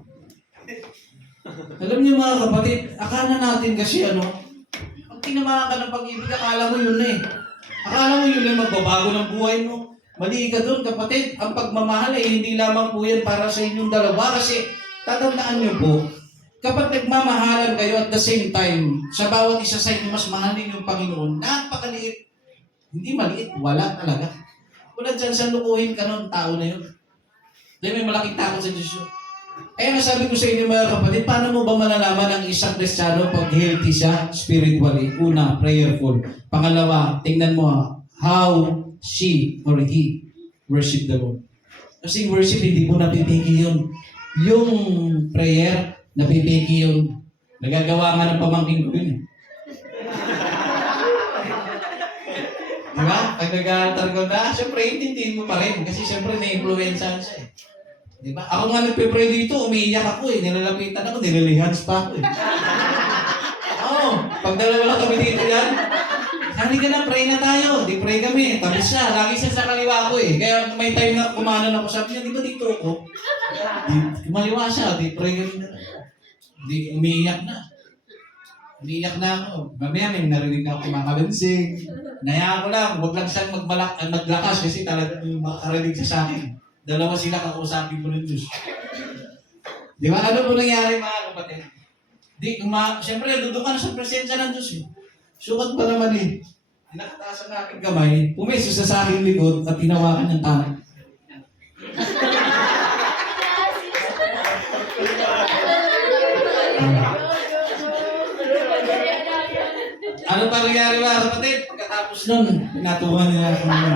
Alam niyo mga kapatid, akala natin kasi pag tinamaan ka ng pag-ibig, akala mo yun na eh. Akala mo yun na magbabago ng buhay mo. Mali ka doon kapatid, ang pagmamahal ay hindi lamang po yan para sa inyong dalawa kasi tatandaan niyo po, kapag nagmamahalan kayo at the same time, sa bawat isa sa inyo mas mahalin yung Panginoon, napakaliit. Hindi maliit, wala talaga. Wala dyan sa lukuhin ka ng tao na yun. Dahil may malaking takot sa Diyos yun. Kaya nasabi ko sa inyo mga kapatid, paano mo ba malalaman ang isang Kristiyano pag healthy siya spiritually? Una, prayerful. Pangalawa, tingnan mo how she or he worship the Lord. Kasi worship, hindi mo napipiki yun. Yung prayer, napipiki yun. Nagagawa nga ng pamangkin ko yun eh. Diba? Pag nag-aatargaw na, siyempre, intindihin mo pa rin. Kasi siyempre, na-influencean siya eh. Diba? Ako nga nagpe-pray dito, umiiyak ako eh. Nilalapitan ako, nilalihands pa ako eh. Oo, pag dalawa lang kami dito yan, sabi ka na, pray na tayo. Di pray kami. Tapos siya, lagi siya sa kaliwa ko eh. Kaya may time na kumanan ako, sabi niya, di ba dito ako? Di, kumaliwa siya, di pray kami na. Di, umiiyak na. Umiiyak na ako. Mamaya may narinig ako kumakabansing. Nayaan ko lang, huwag lang siyang maglakas kasi talagang makarinig siya sa akin. Dalawa sila kakausapin ko ng Diyos. Di ba? Ano po nangyari mga kapatid? Siyempre, doon ka na sa presensya ng Diyos eh. Sukat pa naman eh. Nakataas ang aking kamay, pumeso sa aking likod at tinawakan ng tanong. Ano pa nangyari mga kapatid? Pagkatapos nun, pinatuhan niya ako ng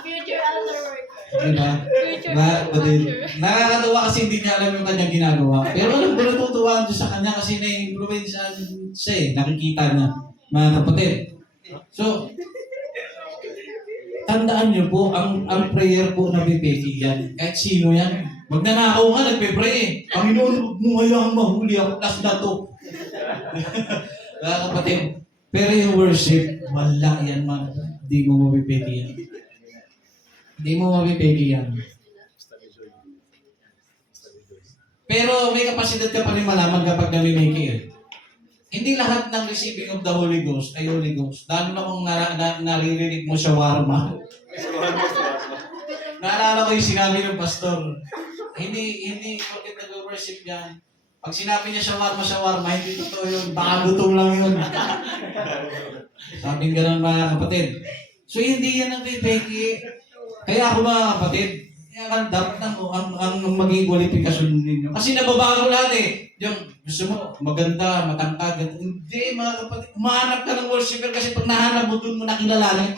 Future altar worker. diba? Nakakatuwa kasi hindi niya alam yung kanyang ginagawa. Pero alam ko natutuwa siya sa kanya kasi na-influensyan siya eh. Nakikita niya, mga kapatid. So, tandaan niyo po, ang prayer po na pipiki yan. Kahit sino yan. Magnanakaw nga, nagpe-pray eh. Panginoon, huwag mo hayang mahuli ako. Last na to. Mga kapatid. Pero yung worship, wala yan man. Hindi mo mapipiki yan. Hindi mo mapipiki yan. Pero may kapasidad ka pa rin malaman kapag namimiki eh. Hindi lahat ng receiving of the Holy Ghost ay Holy Ghost. Lalo na kung naririnig mo shawarma. Naalala ko yung sinabi ng pastor. Hindi bakit nag-worship yan. Pag sinabi niya shawarma, hindi totoo yun. Baka gutom lang yun. Sabing ganun mga kapatid. So hindi yan ang pipeki. Kaya ako mga kapatid, dapat ang maging qualification ninyo. Kasi nababago lahat eh. Yung gusto mo, maganda, matangkad. Hindi mga kapatid, umahanap ka ng worshiper kasi pag nahanap mo, doon mo nakilalanin.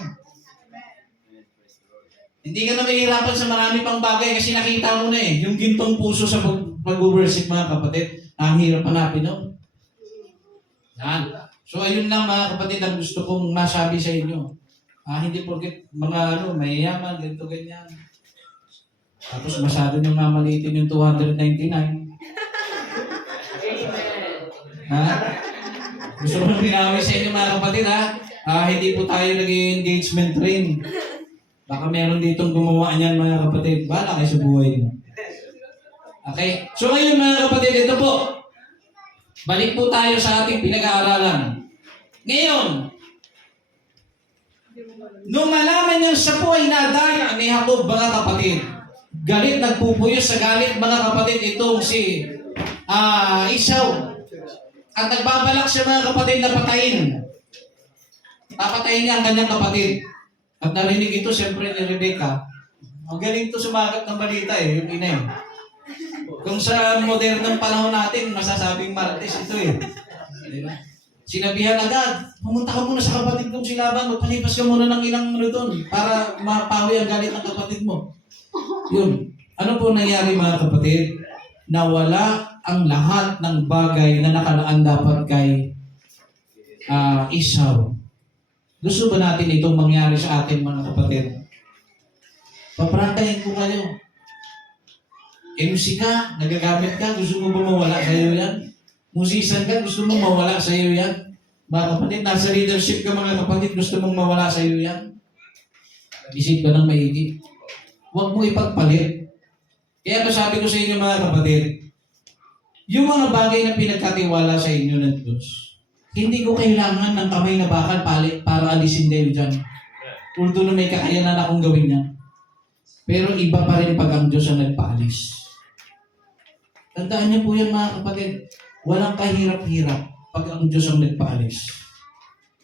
Hindi ka na mahihirapan sa marami pang bagay kasi nakita mo na eh. Yung gintong puso sa pag-worship mga kapatid, ang hirap hanapin no? Yan. So ayun lang mga kapatid ang gusto kong masabi sa inyo. Hindi porket mga mayayaman, ganito ganyan. Tapos masyado niyong mamalitin yung 299. Ha? Gusto ko nang binawi sa inyo mga kapatid ha? Hindi po tayo nag-engagement rin. Baka meron ditong gumawa niyan mga kapatid. Bahala kayo sa buhay niyo. Okay? So ngayon mga kapatid, ito po. Balik po tayo sa ating pinag-aaralan. Ngayon, nung malaman niyang siya po ay nadaya ni Jacob mga kapatid, galit, nagpupuyos sa galit mga kapatid itong si Esau. At nagbabalak siya mga kapatid na patayin. Papatayin niya ang kanyang kapatid. At narinig ito siyempre ni Rebecca. Ang galing ito sumagat ng balita eh, yung ina eh. Kung sa modernong panahon natin, masasabing Martes ito eh. Diba? Sinabihan agad, pumunta ka muna sa kapatid kong si Laban, magpalipas ka muna ng ilang doon para mapawi ang galit ng kapatid mo. Yun. Ano po nangyari mga kapatid? nawala ang lahat ng bagay na nakalaan dapat kay Esau. Gusto ba natin itong mangyari sa atin, mga kapatid? Paprantahin ko kayo. MC ka, nagagamit ka, gusto mo ba mawala sa iyo yan? Musisan ka, gusto mong mawala sa iyo yan? Mga kapatid, nasa leadership ka, mga kapatid, gusto mong mawala sa iyo yan? Isip ka ng maigi. Huwag mo ipagpalit. Kaya sabi ko sa inyo, mga kapatid, yung mga bagay na pinagkatiwala sa inyo ng Diyos, hindi ko kailangan ng kamay na bakal para alisin kayo dyan. Although na may kakayanan akong gawin yan. Pero iba pa rin pag ang Diyos ang nagpaalis. Tandaan niyo po yan, mga kapatid. Walang kahirap-hirap pag ang Diyos ang nagpaalis.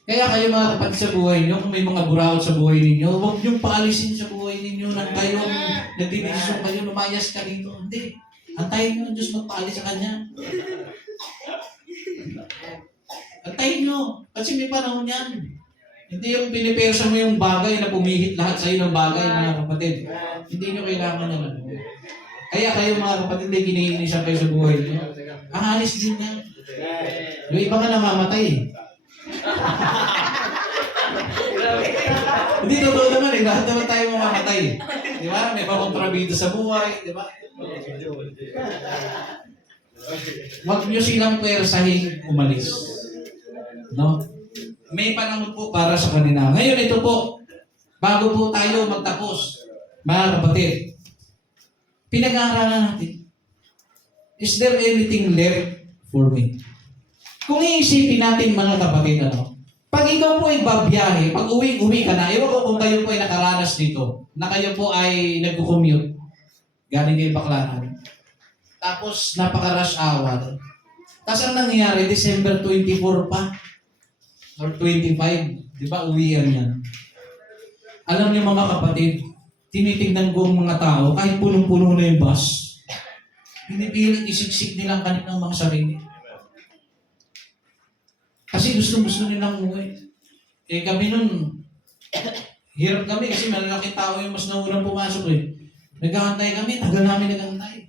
Kaya kayo, mga kapatid, sa buhay niyo, kung may mga buraot sa buhay ninyo, huwag niyong paalisin sa buhay ninyo nang kayo nagdidesisyon kayo, lumayas ka dito. Hindi. Antayin niyo ang Diyos magpaalis sa Kanya. Antayin niyo. Kasi may panahon yan. Hindi yung pinipersa mo yung bagay na pumihit lahat sa iyo ng bagay, mga kapatid. Hindi niyo kailangan yan. Kaya kayo, mga kapatid, may kiniinisan kayo sa buhay niyo. Ahalis din yan. Yung iba nga namamatay eh. Hindi totoo naman eh. Lahat naman tayo mamamatay eh. Di ba? May pakontrabida sa buhay. Di ba? Huwag nyo silang pwersahin umalis. No? May panahon po para sa kanila. Ngayon ito po, bago po tayo magtapos, mga kapatid, pinag-aaralan natin, is there anything left for me? Kung iisipin natin, mga kapatid, pag ikaw po ay babiyahe, pag uwi ka na, ewan ko kung kayo po ay nakaranas dito, na kayo po ay nagko-commute, galing kayo Baclaran, tapos napaka-rush hour, tapos ang nangyayari, December 24 pa, or 25, di ba, uwian yan. Alam niyo, mga kapatid, tinitignan ko ang mga tao, kahit punong-puno na yung bus, pinipilit isiksik nilang kanilang mga sarili. Kasi gusto nilang umuwi. Eh kami nun, hirap kami kasi malalaking tao yung mas naunang pumasok eh. Naghahantay kami, tagal namin naghahantay.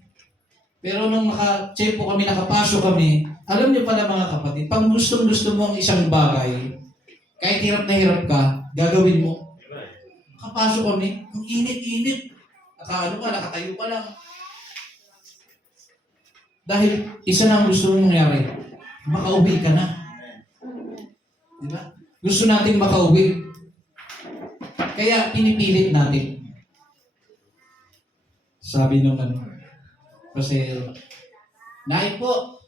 Pero nung naka-chepo kami, nakapasok kami, alam niyo pala, mga kapatid, pag gusto mo ang isang bagay, kahit hirap na hirap ka, gagawin mo. Nakapasok kami, ang init-init. Nakatayo ka lang. Dahil isa na ang gusto mong mangyari, makauwi ka na. Diba? Gusto natin makauwi. Kaya pinipilit natin. Sabi nung pasero, Nay po,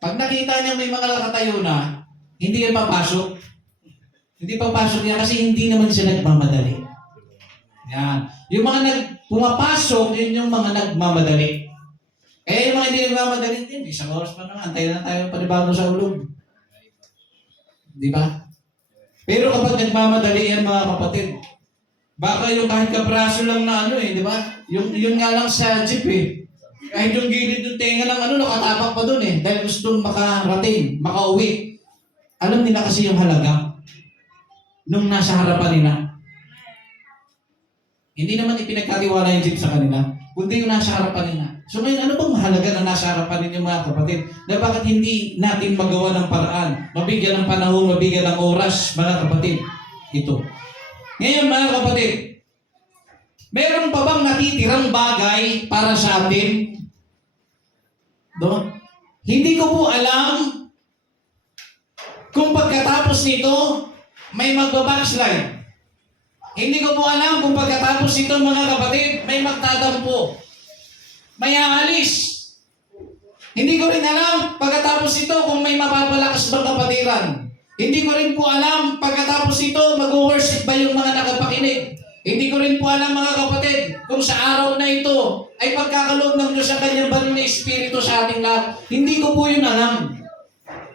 pag nakita niya may mga nakatayo na, hindi yan papasok. Hindi papasok yan kasi hindi naman siya nagmamadali. Yan. Yung mga pumapasok, yun yung mga nagmamadali. Kaya yung mga hindi nagmamadali din, isang oras pa naman, antayin na tayo panibago sa ulog. Di ba? Pero kapag nagmamadali yan, mga kapatid, baka yung kahit kabraso lang na di ba? Yun nga lang sa jeep eh. Kahit yung gilid yung tenga lang nakatapak pa dun eh. Dahil gustong makarating, makauwi. Alam nila kasi yung halaga nung nasa harapan nila. Hindi naman ipinagkatiwala yung jeep sa kanila, kundi yung nasa harapan nila. So ngayon, ano bang mahalaga na nasa harapan ninyo, mga kapatid? Na bakit hindi natin magawa ng paraan? Mabigyan ng panahon, mabigyan ng oras, mga kapatid. Ito. Ngayon, mga kapatid, meron pa bang natitirang bagay para sa atin? Hindi ko po alam kung pagkatapos nito, may magbabackslide. Hindi ko po alam kung pagkatapos nito, mga kapatid, may magtatampo. May aalis. Hindi ko rin alam pagkatapos ito kung may mapapalakas bang kapatiran. Hindi ko rin po alam pagkatapos ito mag-worship ba yung mga nakapakinig. Hindi ko rin po alam, mga kapatid, kung sa araw na ito ay pagkakaloob ng Diyos sa kanyang banal na Espiritu sa ating lahat. Hindi ko po yun alam.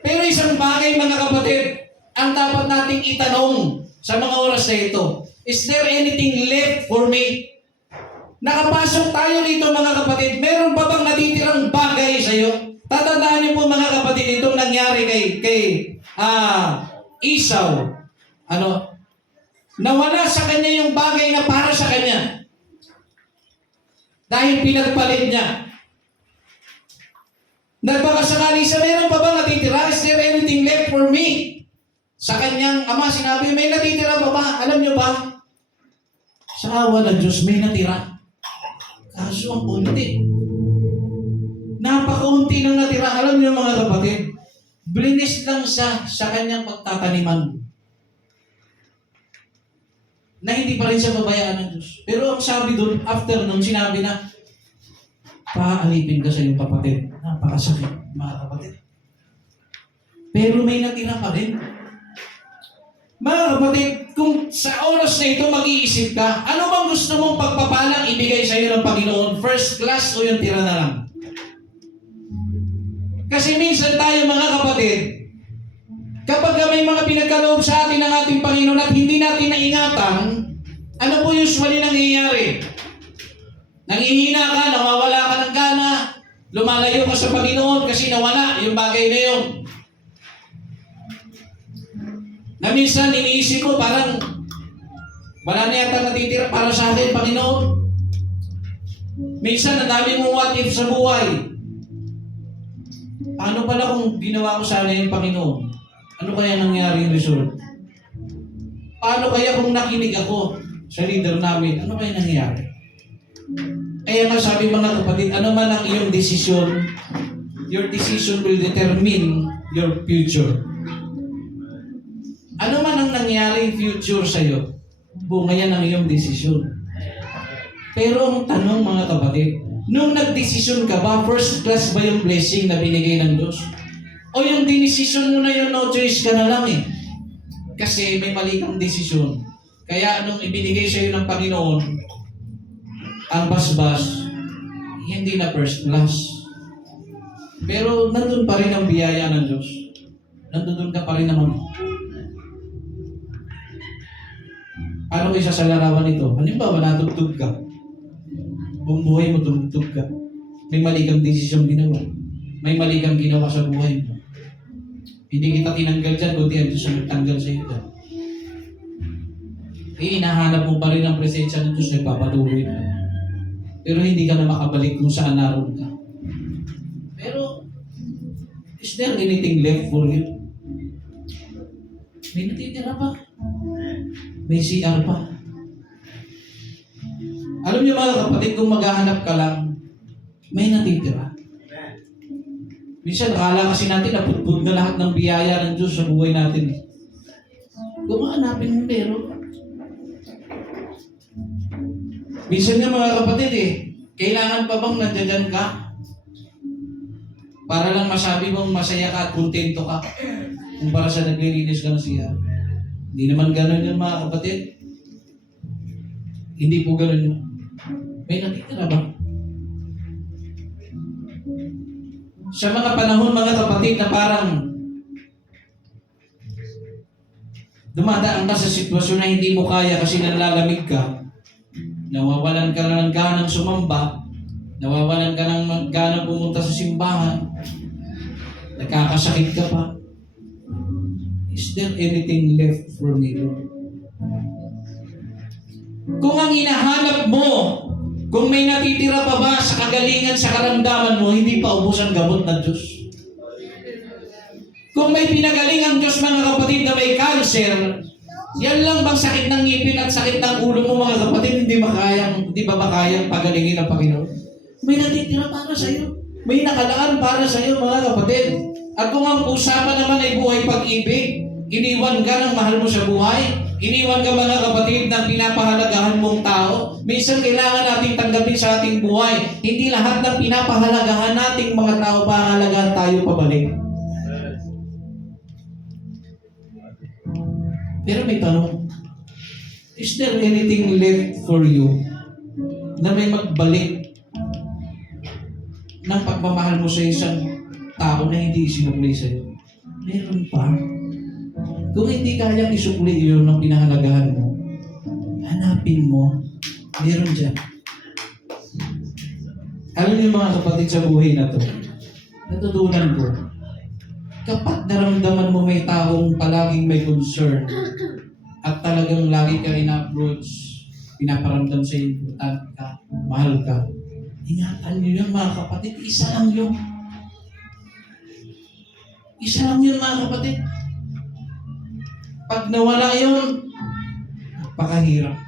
Pero isang bagay, mga kapatid, ang dapat nating itanong sa mga oras na ito, is there anything left for me? Nakapasok tayo dito, mga kapatid, meron pa bang natitirang bagay sa iyo? Tatandaan niyo po, mga kapatid, itong nangyari kay Esau. Nawala sa kanya yung bagay na para sa kanya. Dahil pinagpalit niya. Nagbakasakali sa meron pa ba natitira? Is there anything left for me? Sa kanyang ama, sinabi, may natitira pa ba? Alam niyo ba? Sa awa ng Diyos, may natira. Kaso ang unti. Napakaunti ng natira. Alam niyo mga kapatid, blinis lang siya sa kanyang pagtataniman. Na hindi pa rin siya babayaan ng Diyos. Pero ang sabi doon, after nung sinabi na, paalipin ka sa iyong kapatid. Napakasakit, mga kapatid. Pero may natira pa rin. Mga kapatid, kung sa oras na ito mag-iisip ka, ano bang gusto mong pagpapalang ibigay sa iyo ng Panginoon? First class o yung tira na lang? Kasi minsan tayo mga kapatid, kapag may mga pinagkaloob sa atin ng ating Panginoon at hindi natin naingatan, ano po usually nangyayari? Nangihina ka, nawawala ka ng gana, lumalayo ka sa Panginoon kasi nawala yung bagay na yun. Na minsan iniisip mo parang wala na yata natitira para sa akin, Panginoon. Minsan ang dami mong what if sa buhay. Ano pala kung ginawa ko sana yung Panginoon? Ano kaya nangyari yung result? Paano kaya kung nakinig ako sa leader namin? Ano kaya nangyari? Kaya nga sabi mga kapatid, ano man ang iyong desisyon, your decision will determine your future. Ano man ang nangyaring future sa'yo, bunga yan ang iyong desisyon. Pero ang tanong mga kapatid, nung nagdesisyon ka ba, first class ba yung blessing na binigay ng Diyos? O yung dinesisyon mo na yun, no choice ka na lang eh. Kasi may mali kang desisyon. Kaya nung ibinigay sa'yo ng Panginoon, ang basbas, hindi na first class. Pero nandun pa rin ang biyaya ng Diyos. Nandun ka pa rin naman. Paano kayo sa larawan nito? Halimbawa, natugtog ka. Buong buhay mo, tugtog ka. May mali kang desisyon ginawa. May mali kang ginawa sa buhay mo. Hindi kita tinanggal dyan, kundi ang Diyos ang nagtanggal sa iyo dyan. Hinahanap mo pa rin ang presensya ng Diyos na ipapatuloy ka. Pero hindi ka na makabalik kung saan naroon ka. Pero, is there anything left for you? May natitira pa. May CR pa. Alam niyo mga kapatid, kung maghahanap ka lang, may natitira. Minsan, akala kasi natin naputpud na lahat ng biyaya ng Diyos sa buhay natin. Kung hanapin mo meron. Minsan nga mga kapatid kailangan pa bang nandiyan ka? Para lang masabi mong masaya ka at kontento ka. Kung para sa naglilinis ka ng CR. Hindi naman gano'n yun mga kapatid. Hindi po gano'n yun. May natitira ba? Sa mga panahon mga kapatid na parang dumadaan ka sa sitwasyon na hindi mo kaya kasi nanlalamig ka, nawawalan ka na ng ganang sumamba, nawawalan ka ng ganang pumunta sa simbahan, nagkakasakit ka pa, is there anything left for me, Lord? Kung ang hinahanap mo, kung may natitira pa ba sa kagalingan, sa karamdaman mo, hindi pa ubos ang gamot ng Diyos. Kung may pinagaling ang Diyos mga kapatid na may cancer, yan lang bang sakit ng ngipin at sakit ng ulo mo mga kapatid, hindi ba makayang pagalingin ng Panginoon? May natitira para sa iyo. May nakalaan para sa iyo mga kapatid. At kung ang usapan naman ay buhay pag-ibig, iniwan ka ng mahal mo sa buhay, iniwan ka mga kapatid ng pinapahalagahan mong tao, minsan kailangan nating tanggapin sa ating buhay. Hindi lahat ng pinapahalagahan nating mga tao pahalagahan tayo pabalik. Pero may tanong, is there anything left for you na may magbalik ng pagmamahal mo sa isang tao na hindi isinukli sa'yo? Meron pa. Kung hindi kayang isukli yun ng pinahalagahan mo, hanapin mo, meron dyan. Alam niyo mga kapatid sa buhay na to, natutunan ko, kapag naramdaman mo may taong palaging may concern at talagang lagi ka ina-approach, pinaparamdam sa importante ka, mahal ka, Ingatan nyo yun mga kapatid. Isa lang yun. Isa lang yun mga kapatid. Pag nawala yun, napakahirap.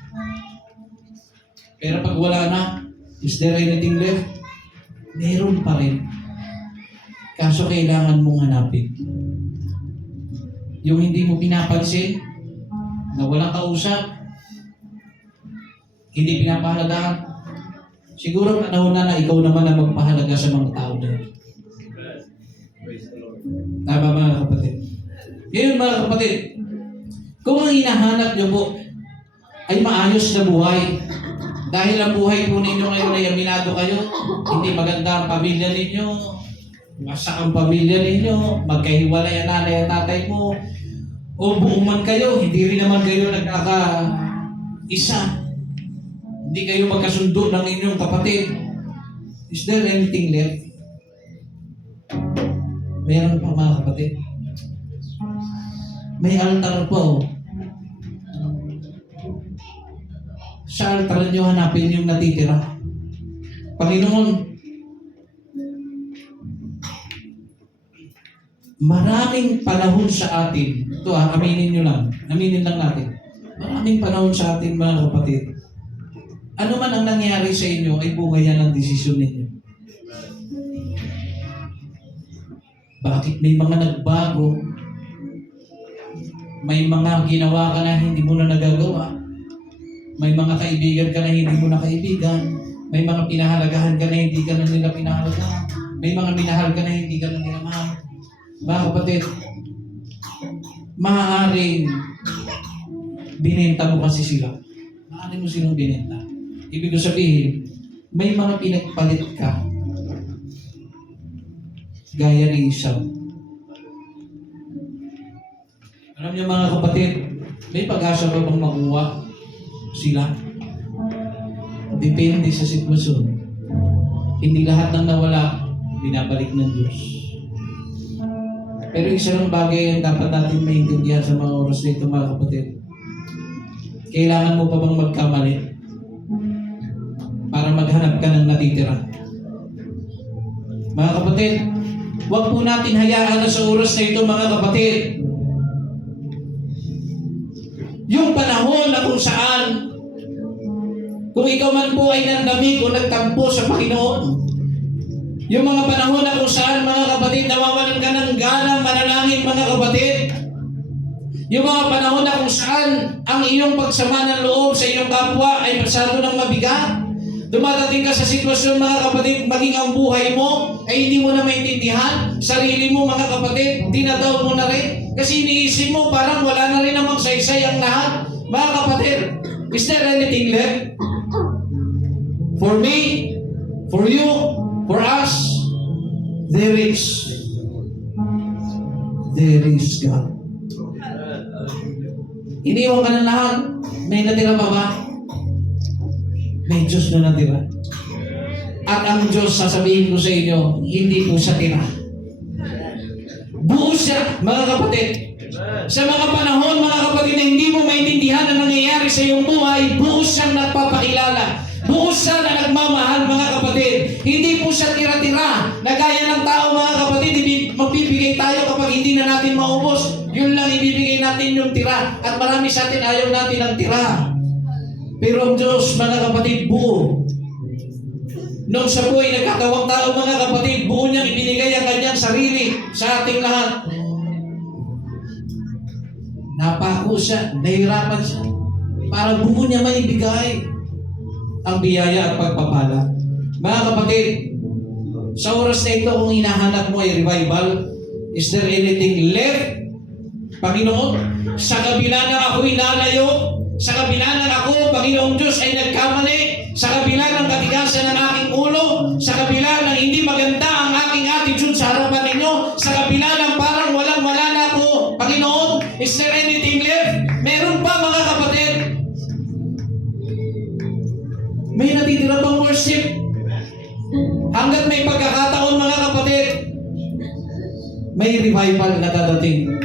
Pero pag wala na, is there anything left? Meron pa rin. Kaso kailangan mong hanapin. Yung hindi mo pinapansin, na walang kausap, hindi pinapahalagahan, siguro panahon na ikaw naman ang magpahalaga sa mga tao na yun. Tama mga kapatid. Ngayon mga kapatid, kung ang hinahanap nyo po ay maayos na buhay, dahil ang buhay po ninyo ngayon ay aminado kayo, hindi maganda ang pamilya ninyo, masak ang pamilya ninyo, magkahiwalay ang nanay at tatay mo, o buong man kayo, hindi rin naman kayo nagkaka-isa. Hindi kayo magkasundo ng inyong kapatid. Is there anything left? Meron pa mga kapatid. May altar po. Sa altar nyo hanapin yung natitira. Panginoon, maraming panahon sa atin. Ito aminin nyo lang. Aminin lang natin. Maraming panahon sa atin mga kapatid. Ano man ang nangyari sa inyo ay bunga yan ng desisyon ninyo. Bakit may mga nagbago? May mga ginawa ka na hindi mo na nagagawa. May mga kaibigan ka na hindi mo na kaibigan. May mga pinahalagahan ka na hindi ka na nila pinahalagahan. May mga minahal ka na hindi ka na nila mahal. Mga kapatid, maaaring binenta mo kasi sila. Maaaring mo silang binenta. Ibig sabihin, may mga pinagpalit ka. Gaya ni Esau. Alam niyo mga kapatid, may pag-asa pa bang makuha sila? Depende sa sitwasyon. Hindi lahat ng nawala, binabalik ng Diyos. Pero isa lang bagay ang dapat natin maintindihan sa mga oras na ito mga kapatid. Kailangan mo pa bang magkamali para maghanap ka ng natitira? Mga kapatid, huwag po natin hayaan na sa oras na ito mga kapatid. Yung panahon na kung saan, kung ikaw man po ay nandamig o nagtampo sa Panginoon, yung mga panahon na kung saan mga kapatid, nawawalan ka ng gana manalangin mga kapatid. Yung mga panahon na kung saan ang iyong pagsama ng loob sa iyong kapwa ay masyado ng mabigat. Dumadating ka sa sitwasyon mga kapatid, maging ang buhay mo ay hindi mo na maintindihan. Sarili mo mga kapatid, dinadaw mo na rin. Kasi iniisip mo parang wala na rin namang saysay ang lahat. Mga kapatid, is there anything left? For me, for you, for us, there is God. Iniwan ka na lahat. May natira pa ba? May Diyos na natira. At ang Diyos, sasabihin ko sa inyo, hindi po siya tira. Buo siya, mga kapatid. Sa mga panahon, mga kapatid, na hindi mo maintindihan ang nangyayari sa iyong buhay, buo siyang nagpapakilala. Buo siya na nagmamahal, mga kapatid. Hindi po siya tira-tira. Na gaya ng tao, mga kapatid, magbibigay tayo kapag hindi na natin maubos. Yun lang ibibigay natin yung tira. At marami sa atin ayaw natin ang tira. Pero ang Diyos, mga kapatid, buo. Nung siya po ay nagkatawang tao, mga kapatid, buo niyang ibinigay ang kanyang sarili sa ating lahat. Napako siya, nahirapan siya. Para buo niya maibigay ang biyaya at pagpapala. Mga kapatid, sa oras na ito, kung hinahanap mo ay revival, is there anything left? Panginoon, sa kabila na ako'y nalayo, sa kabila ng ako, Panginoong Diyos, ay nagkamali, sa kabila ng katigasan ng aking ulo, sa kabila ng hindi maganda ang aking attitude sa harapan ninyo, sa kabila ng parang walang-wala na ako, Panginoon, is there anything left? Meron pa mga kapatid. May natitira bang worship? Hanggat may pagkakataon mga kapatid, may revival na dadating.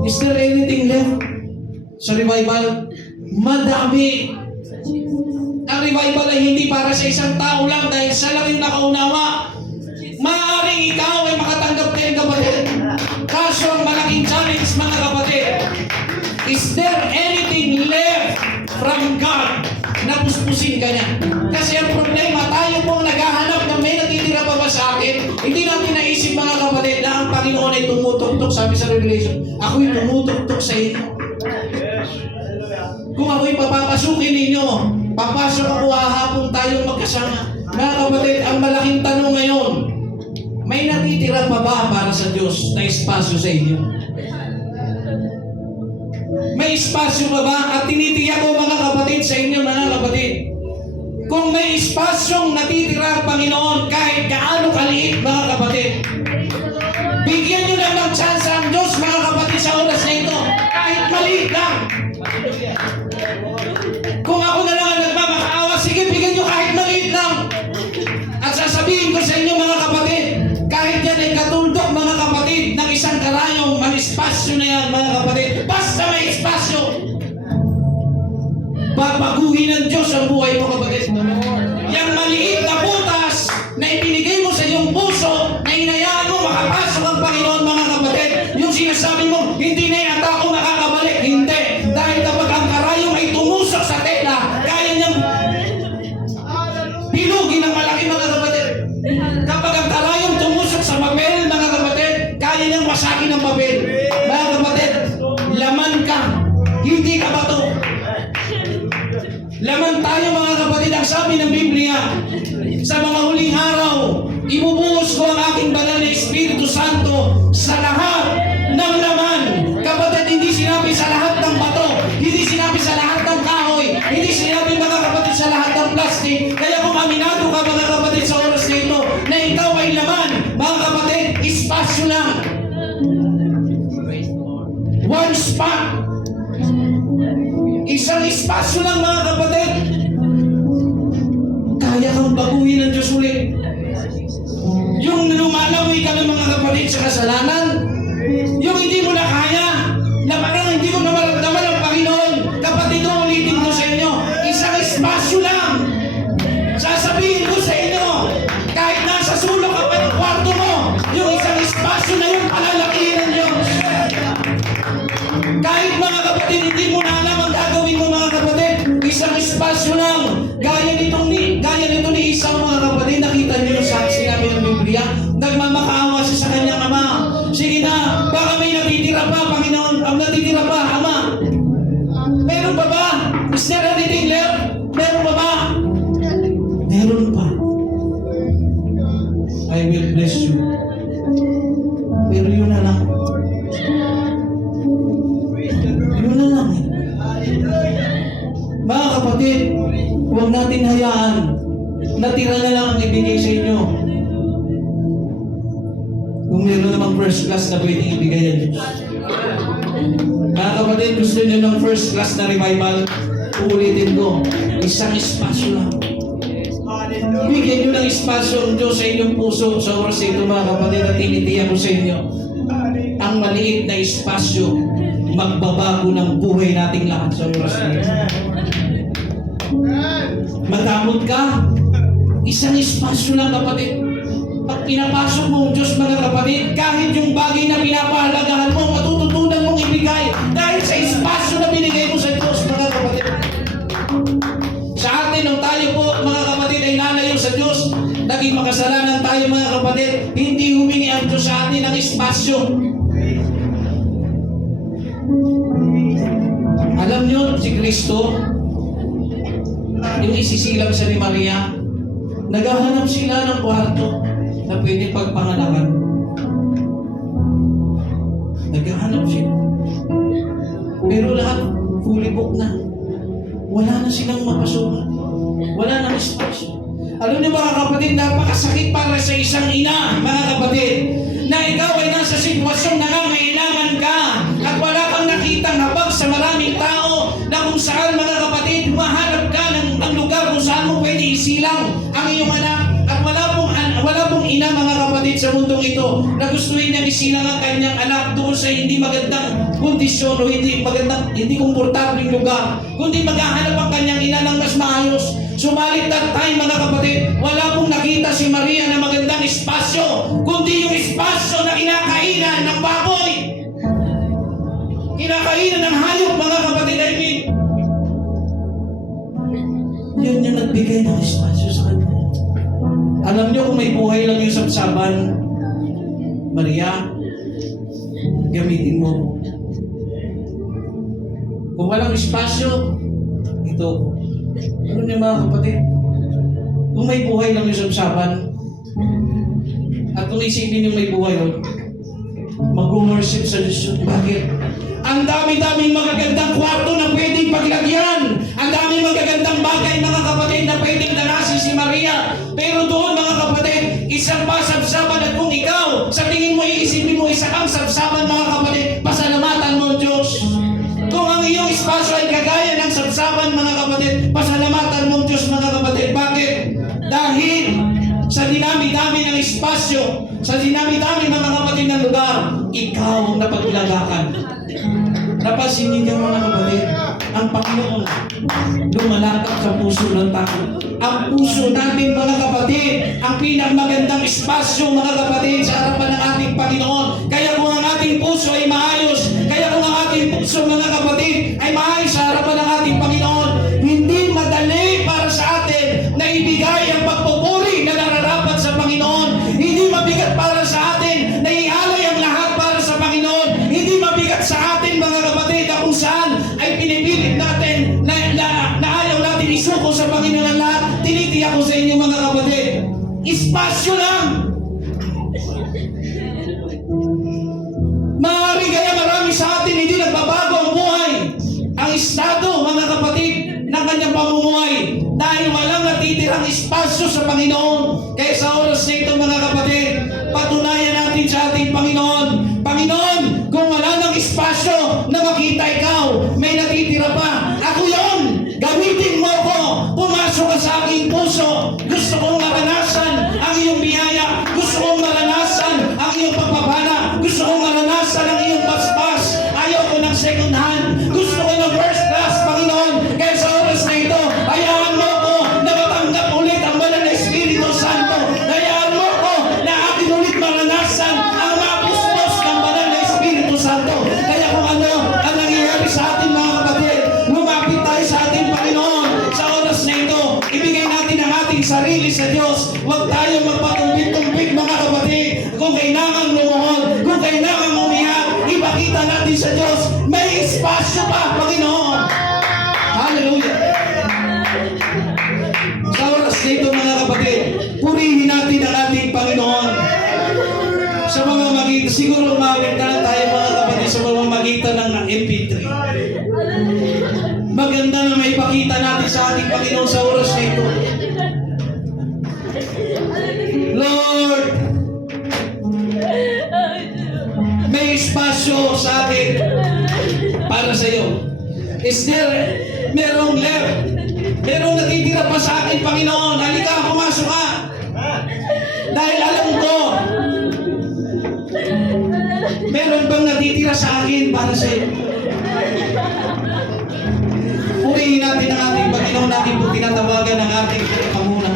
Is there anything left? Sa revival, madami. Ang revival ay hindi para sa isang tao lang dahil siya lang yung nakaunawa. Maaaring ikaw ay makatanggap din, kapatid. Kaso ang malaking challenge, mga kapatid, is there anything left from God na puspusin ka niya? Kasi ang problema, tayo pong naghahanap na may natitira pa ba sa akin? Hindi natin naisip, mga kapatid, na ang Panginoon ay tumutuktok. Sabi sa Revelation, ako'y tumutuktok sa inyo. Kung ako'y papapasukin ninyo, papasok ako, hahapon tayong magkasama. Mga kapatid, ang malaking tanong ngayon, may natitira pa ba para sa Diyos na espasyo sa inyo? May espasyo pa ba? At tinitiyak ko, mga kapatid, sa inyo, mga kapatid, kung may espasyong natitira ang Panginoon, kahit gaano kaliit, mga kapatid, bigyan nyo lang ng chance ang Diyos, mga kapatid, sa oras na ito, kahit maliit lang. Kung ako na lang ang nagmamakaawa, sige, bigyan nyo kahit maliit lang. At sasabihin ko sa inyo, mga kapatid, kahit yan ay katuldok, mga kapatid, ng isang karayong, ang espasyo na yan, mga kapatid, basta may espasyo, babaguhin ng Diyos ang buhay mo, kapatid. Yang maliit na butas na ibinigay mo sa iyong puso, na inayaan mo makapasok ang Panginoon, mga kapatid, yung sinasabi mo, hindi na yung atako nakakabalik, hindi. Dahil kapag ang karayong ay tumusok sa tela, kaya niyang bilugin ng malaki, mga kapatid. Kapag ang karayong tumusok sa papel, mga kapatid, kaya niyang wasakin ang papel. Mga kapatid, laman ka, hindi ka bato. Laman tayo, mga kapatid. Ang sabi ng Biblia, sa mga huling araw, ibubuhos ko ang aking banal na Espiritu Santo sa lahat ng laman. Kapatid, hindi sinabi sa lahat ng bato, hindi sinabi sa lahat ng kahoy, hindi sinabi, mga kapatid, sa lahat ng plastic. Kaya kung aminado ka, mga kapatid, sa oras na ito, na ikaw ay laman, mga kapatid, espasyo lang. One spot. Isang espasyo lang, mga kapatid. Kaya kang baguhin ng Diyos ulit. Yung lumalawi ka ng, mga kapatid, sa kasalanan, yung hindi mo na kaya, na parang hindi mo na maramdaman ang Panginoon, kapatid, ulitin ko sa inyo, isang espasyo lang. Sasabihin ko sa inyo, kahit nasa sulok ka pa ng kwarto mo, yung isang espasyo na yun, palalakihin ng Diyos. Kahit, mga kapatid, hindi mo na alam ang gagawin mo, mga kapatid, isang espasyo lang. Gaya nito ni Esau, mga kapatid, nakita niyo yung sinabi ng Biblia, nagmamakaawa siya sa kanyang ama. Sige na, baka may natitira pa, Panginoon, ang natitira pa, Ama. Meron pa ba? Is there anything left? Meron pa ba? Meron pa. I will bless you. Pero yun na lang. Yun na lang. Mga kapatid, huwag natin hayaan. Natira na lang ang ibigay sa inyo. Kung meron namang first class na pwedeng ibigay yan. Mga kapatid, gusto nyo ng first class na revival? Uulitin ko, isang espasyo lang. Bigyan nyo ng espasyo ang Diyos sa inyong puso sa oras ito, mga kapatid, at tinitiyak ko sa inyo. Ang maliit na espasyo, magbabago ng buhay nating lahat sa oras ito. Magamot ka, isang espasyo lang, kapatid. Pag pinapasok mo ang Diyos, mga kapatid, kahit yung bagay na pinapahalagahan mo, matututunan mong ibigay dahil sa espasyo na binigay mo sa Diyos, mga kapatid. Sa atin, nung tayo po, mga kapatid, ay nalayo sa Diyos, naging makasalanan tayo, mga kapatid, hindi humingi ang Diyos sa atin ng espasyo. Alam niyo, si Kristo, yung isisilang siya ni Maria, naghahanap sila ng kwarto na pwede pagpangalakan. Naghahanap sila. Pero lahat fully booked na. Wala na silang mapasukan. Wala nang espasyo. Alam niyo, mga kapatid, napakasakit para sa isang ina, mga kapatid, na ikaw ay nasa sitwasyong nangangailangan ka at wala kang nakitang habag sa maraming tao na kung saan, mga kapatid, humahanap ka ng lugar kung saan mo pwede isilang ang iyong anak. At wala pong ina, mga kapatid, sa mundong ito na gustuhin niyang isilang ang kanyang anak doon sa hindi magandang kondisyon o hindi komportableng lugar, kundi maghahanap ang kanyang ina ng mas maayos. Subalit that time, mga kapatid, wala pong nakita si Maria na magandang espasyo, kundi yung espasyo na kinakainan ng baboy. Kinakainan ng hayop, mga kapatid. I mean, yun yung nagbigay ng espasyo sa kanya. Alam niyo kung may buhay lang yung sabsaban, Maria, gamitin mo. Kung walang espasyo, ito. Ano niyo mga kapatid? Kung may buhay lang yung sabsaban, at kung isipin yung may buhay yun, mag-worship sa Diyos. Bakit? Ang dami-daming magagandang kwarto na pwedeng paglagyan. Ang daming magagandang bagay, mga kapatid, na pwedeng danasin si Maria. Pero doon, mga kapatid, isang pa sabsaban. At kung ikaw, sa tingin mo, iisipin mo, isa kang sabsaban, mga kapatid, pasalamatan mo, Diyos. Kung ang iyong espasyo ay kagaya ng sabsaban, mga kapatid, pasalamatan mo, Diyos, mga kapatid. Bakit? Dahil sa dinami-dami ng espasyo, sa dinami-dami, mga kapatid, ng lugar, ikaw ang napaglagakan. Napansin ninyo, mga kapatid, ang Panginoon lumalakad sa puso ng tao. Ang puso natin, mga kapatid, ang pinakmagandang espasyo, mga kapatid, sa harapan ng ating Panginoon. Kaya kung ang ating puso ay maayos, kaya kung ang ating puso, mga kapatid, ay maayos sa harapan ng ating Panginoon, hindi madali para sa atin na ibigay ang pagpupuri na nararapat sa Panginoon. Hindi mabigat para sa atin na ialay ang lahat para sa Panginoon. Hindi mabigat sa atin, mga kapatid, na kung saan ay pinipilit natin na ayaw natin isuko sa Panginoon ang lahat. Tinitiyak ko sa inyo, mga kapatid, espasyo lang. Maaari kaya marami sa atin hindi nagbabago ang buhay, ang estado, mga kapatid, ng kanyang pamumuhay dahil walang natitirang espasyo sa Panginoon. Kaya sa oras na ito, mga kapatid, patunayan natin sa ating Panginoon, Panginoon, kung wala ng espasyo na makita ikaw, may natitira pa. Ako yun! Gamitin mo ko! Pumasok ka sa aking puso! Gusto kong maranasan ang iyong biyaya! Gusto kong maranasan ang iyong pagpapala! Gusto kong maranasan ang iyong paspas! Ayaw ko ng second hand! Gusto ko ng first class, Panginoon! Kaya sa oras na ito, hayaan mo ko na matanggap ulit ang banal na Espiritu Santo! Hayaan mo ko na akin ulit maranasan ang mapuspos ng banal na Espiritu Santo! Kaya kung ano ang nangyayari sa ating mga kapatid, lumapit tayo sa ating Panginoon sa oras na ito. Ibigay natin ang ating sarili sa Diyos. Huwag tayo magpatumpik-tumpik, mga kapatid. Kung kailangan lumuhod, kung kailangan umiyak, ipakita natin sa Diyos, may espasyo pa, Panginoon. Hallelujah. Sa oras na ito, mga kapatid, purihin natin ang ating Panginoon. Sa mamamagitan, siguro umawit na lang tayo, mga kapatid, sa mamamagitan ng MP3. Maganda na may pakita natin sa ating Panginoon sa oras na ito. Lord, may espasyo sa atin para sa iyo. Is there, merong left, merong natitira pa sa akin, Panginoon. Halika, pumasok ka. Dahil alam ko, meron bang natitira sa akin para sa iyo. Purihin natin ang ating Panginoon, natin po tinatawagan ang ating pamuna.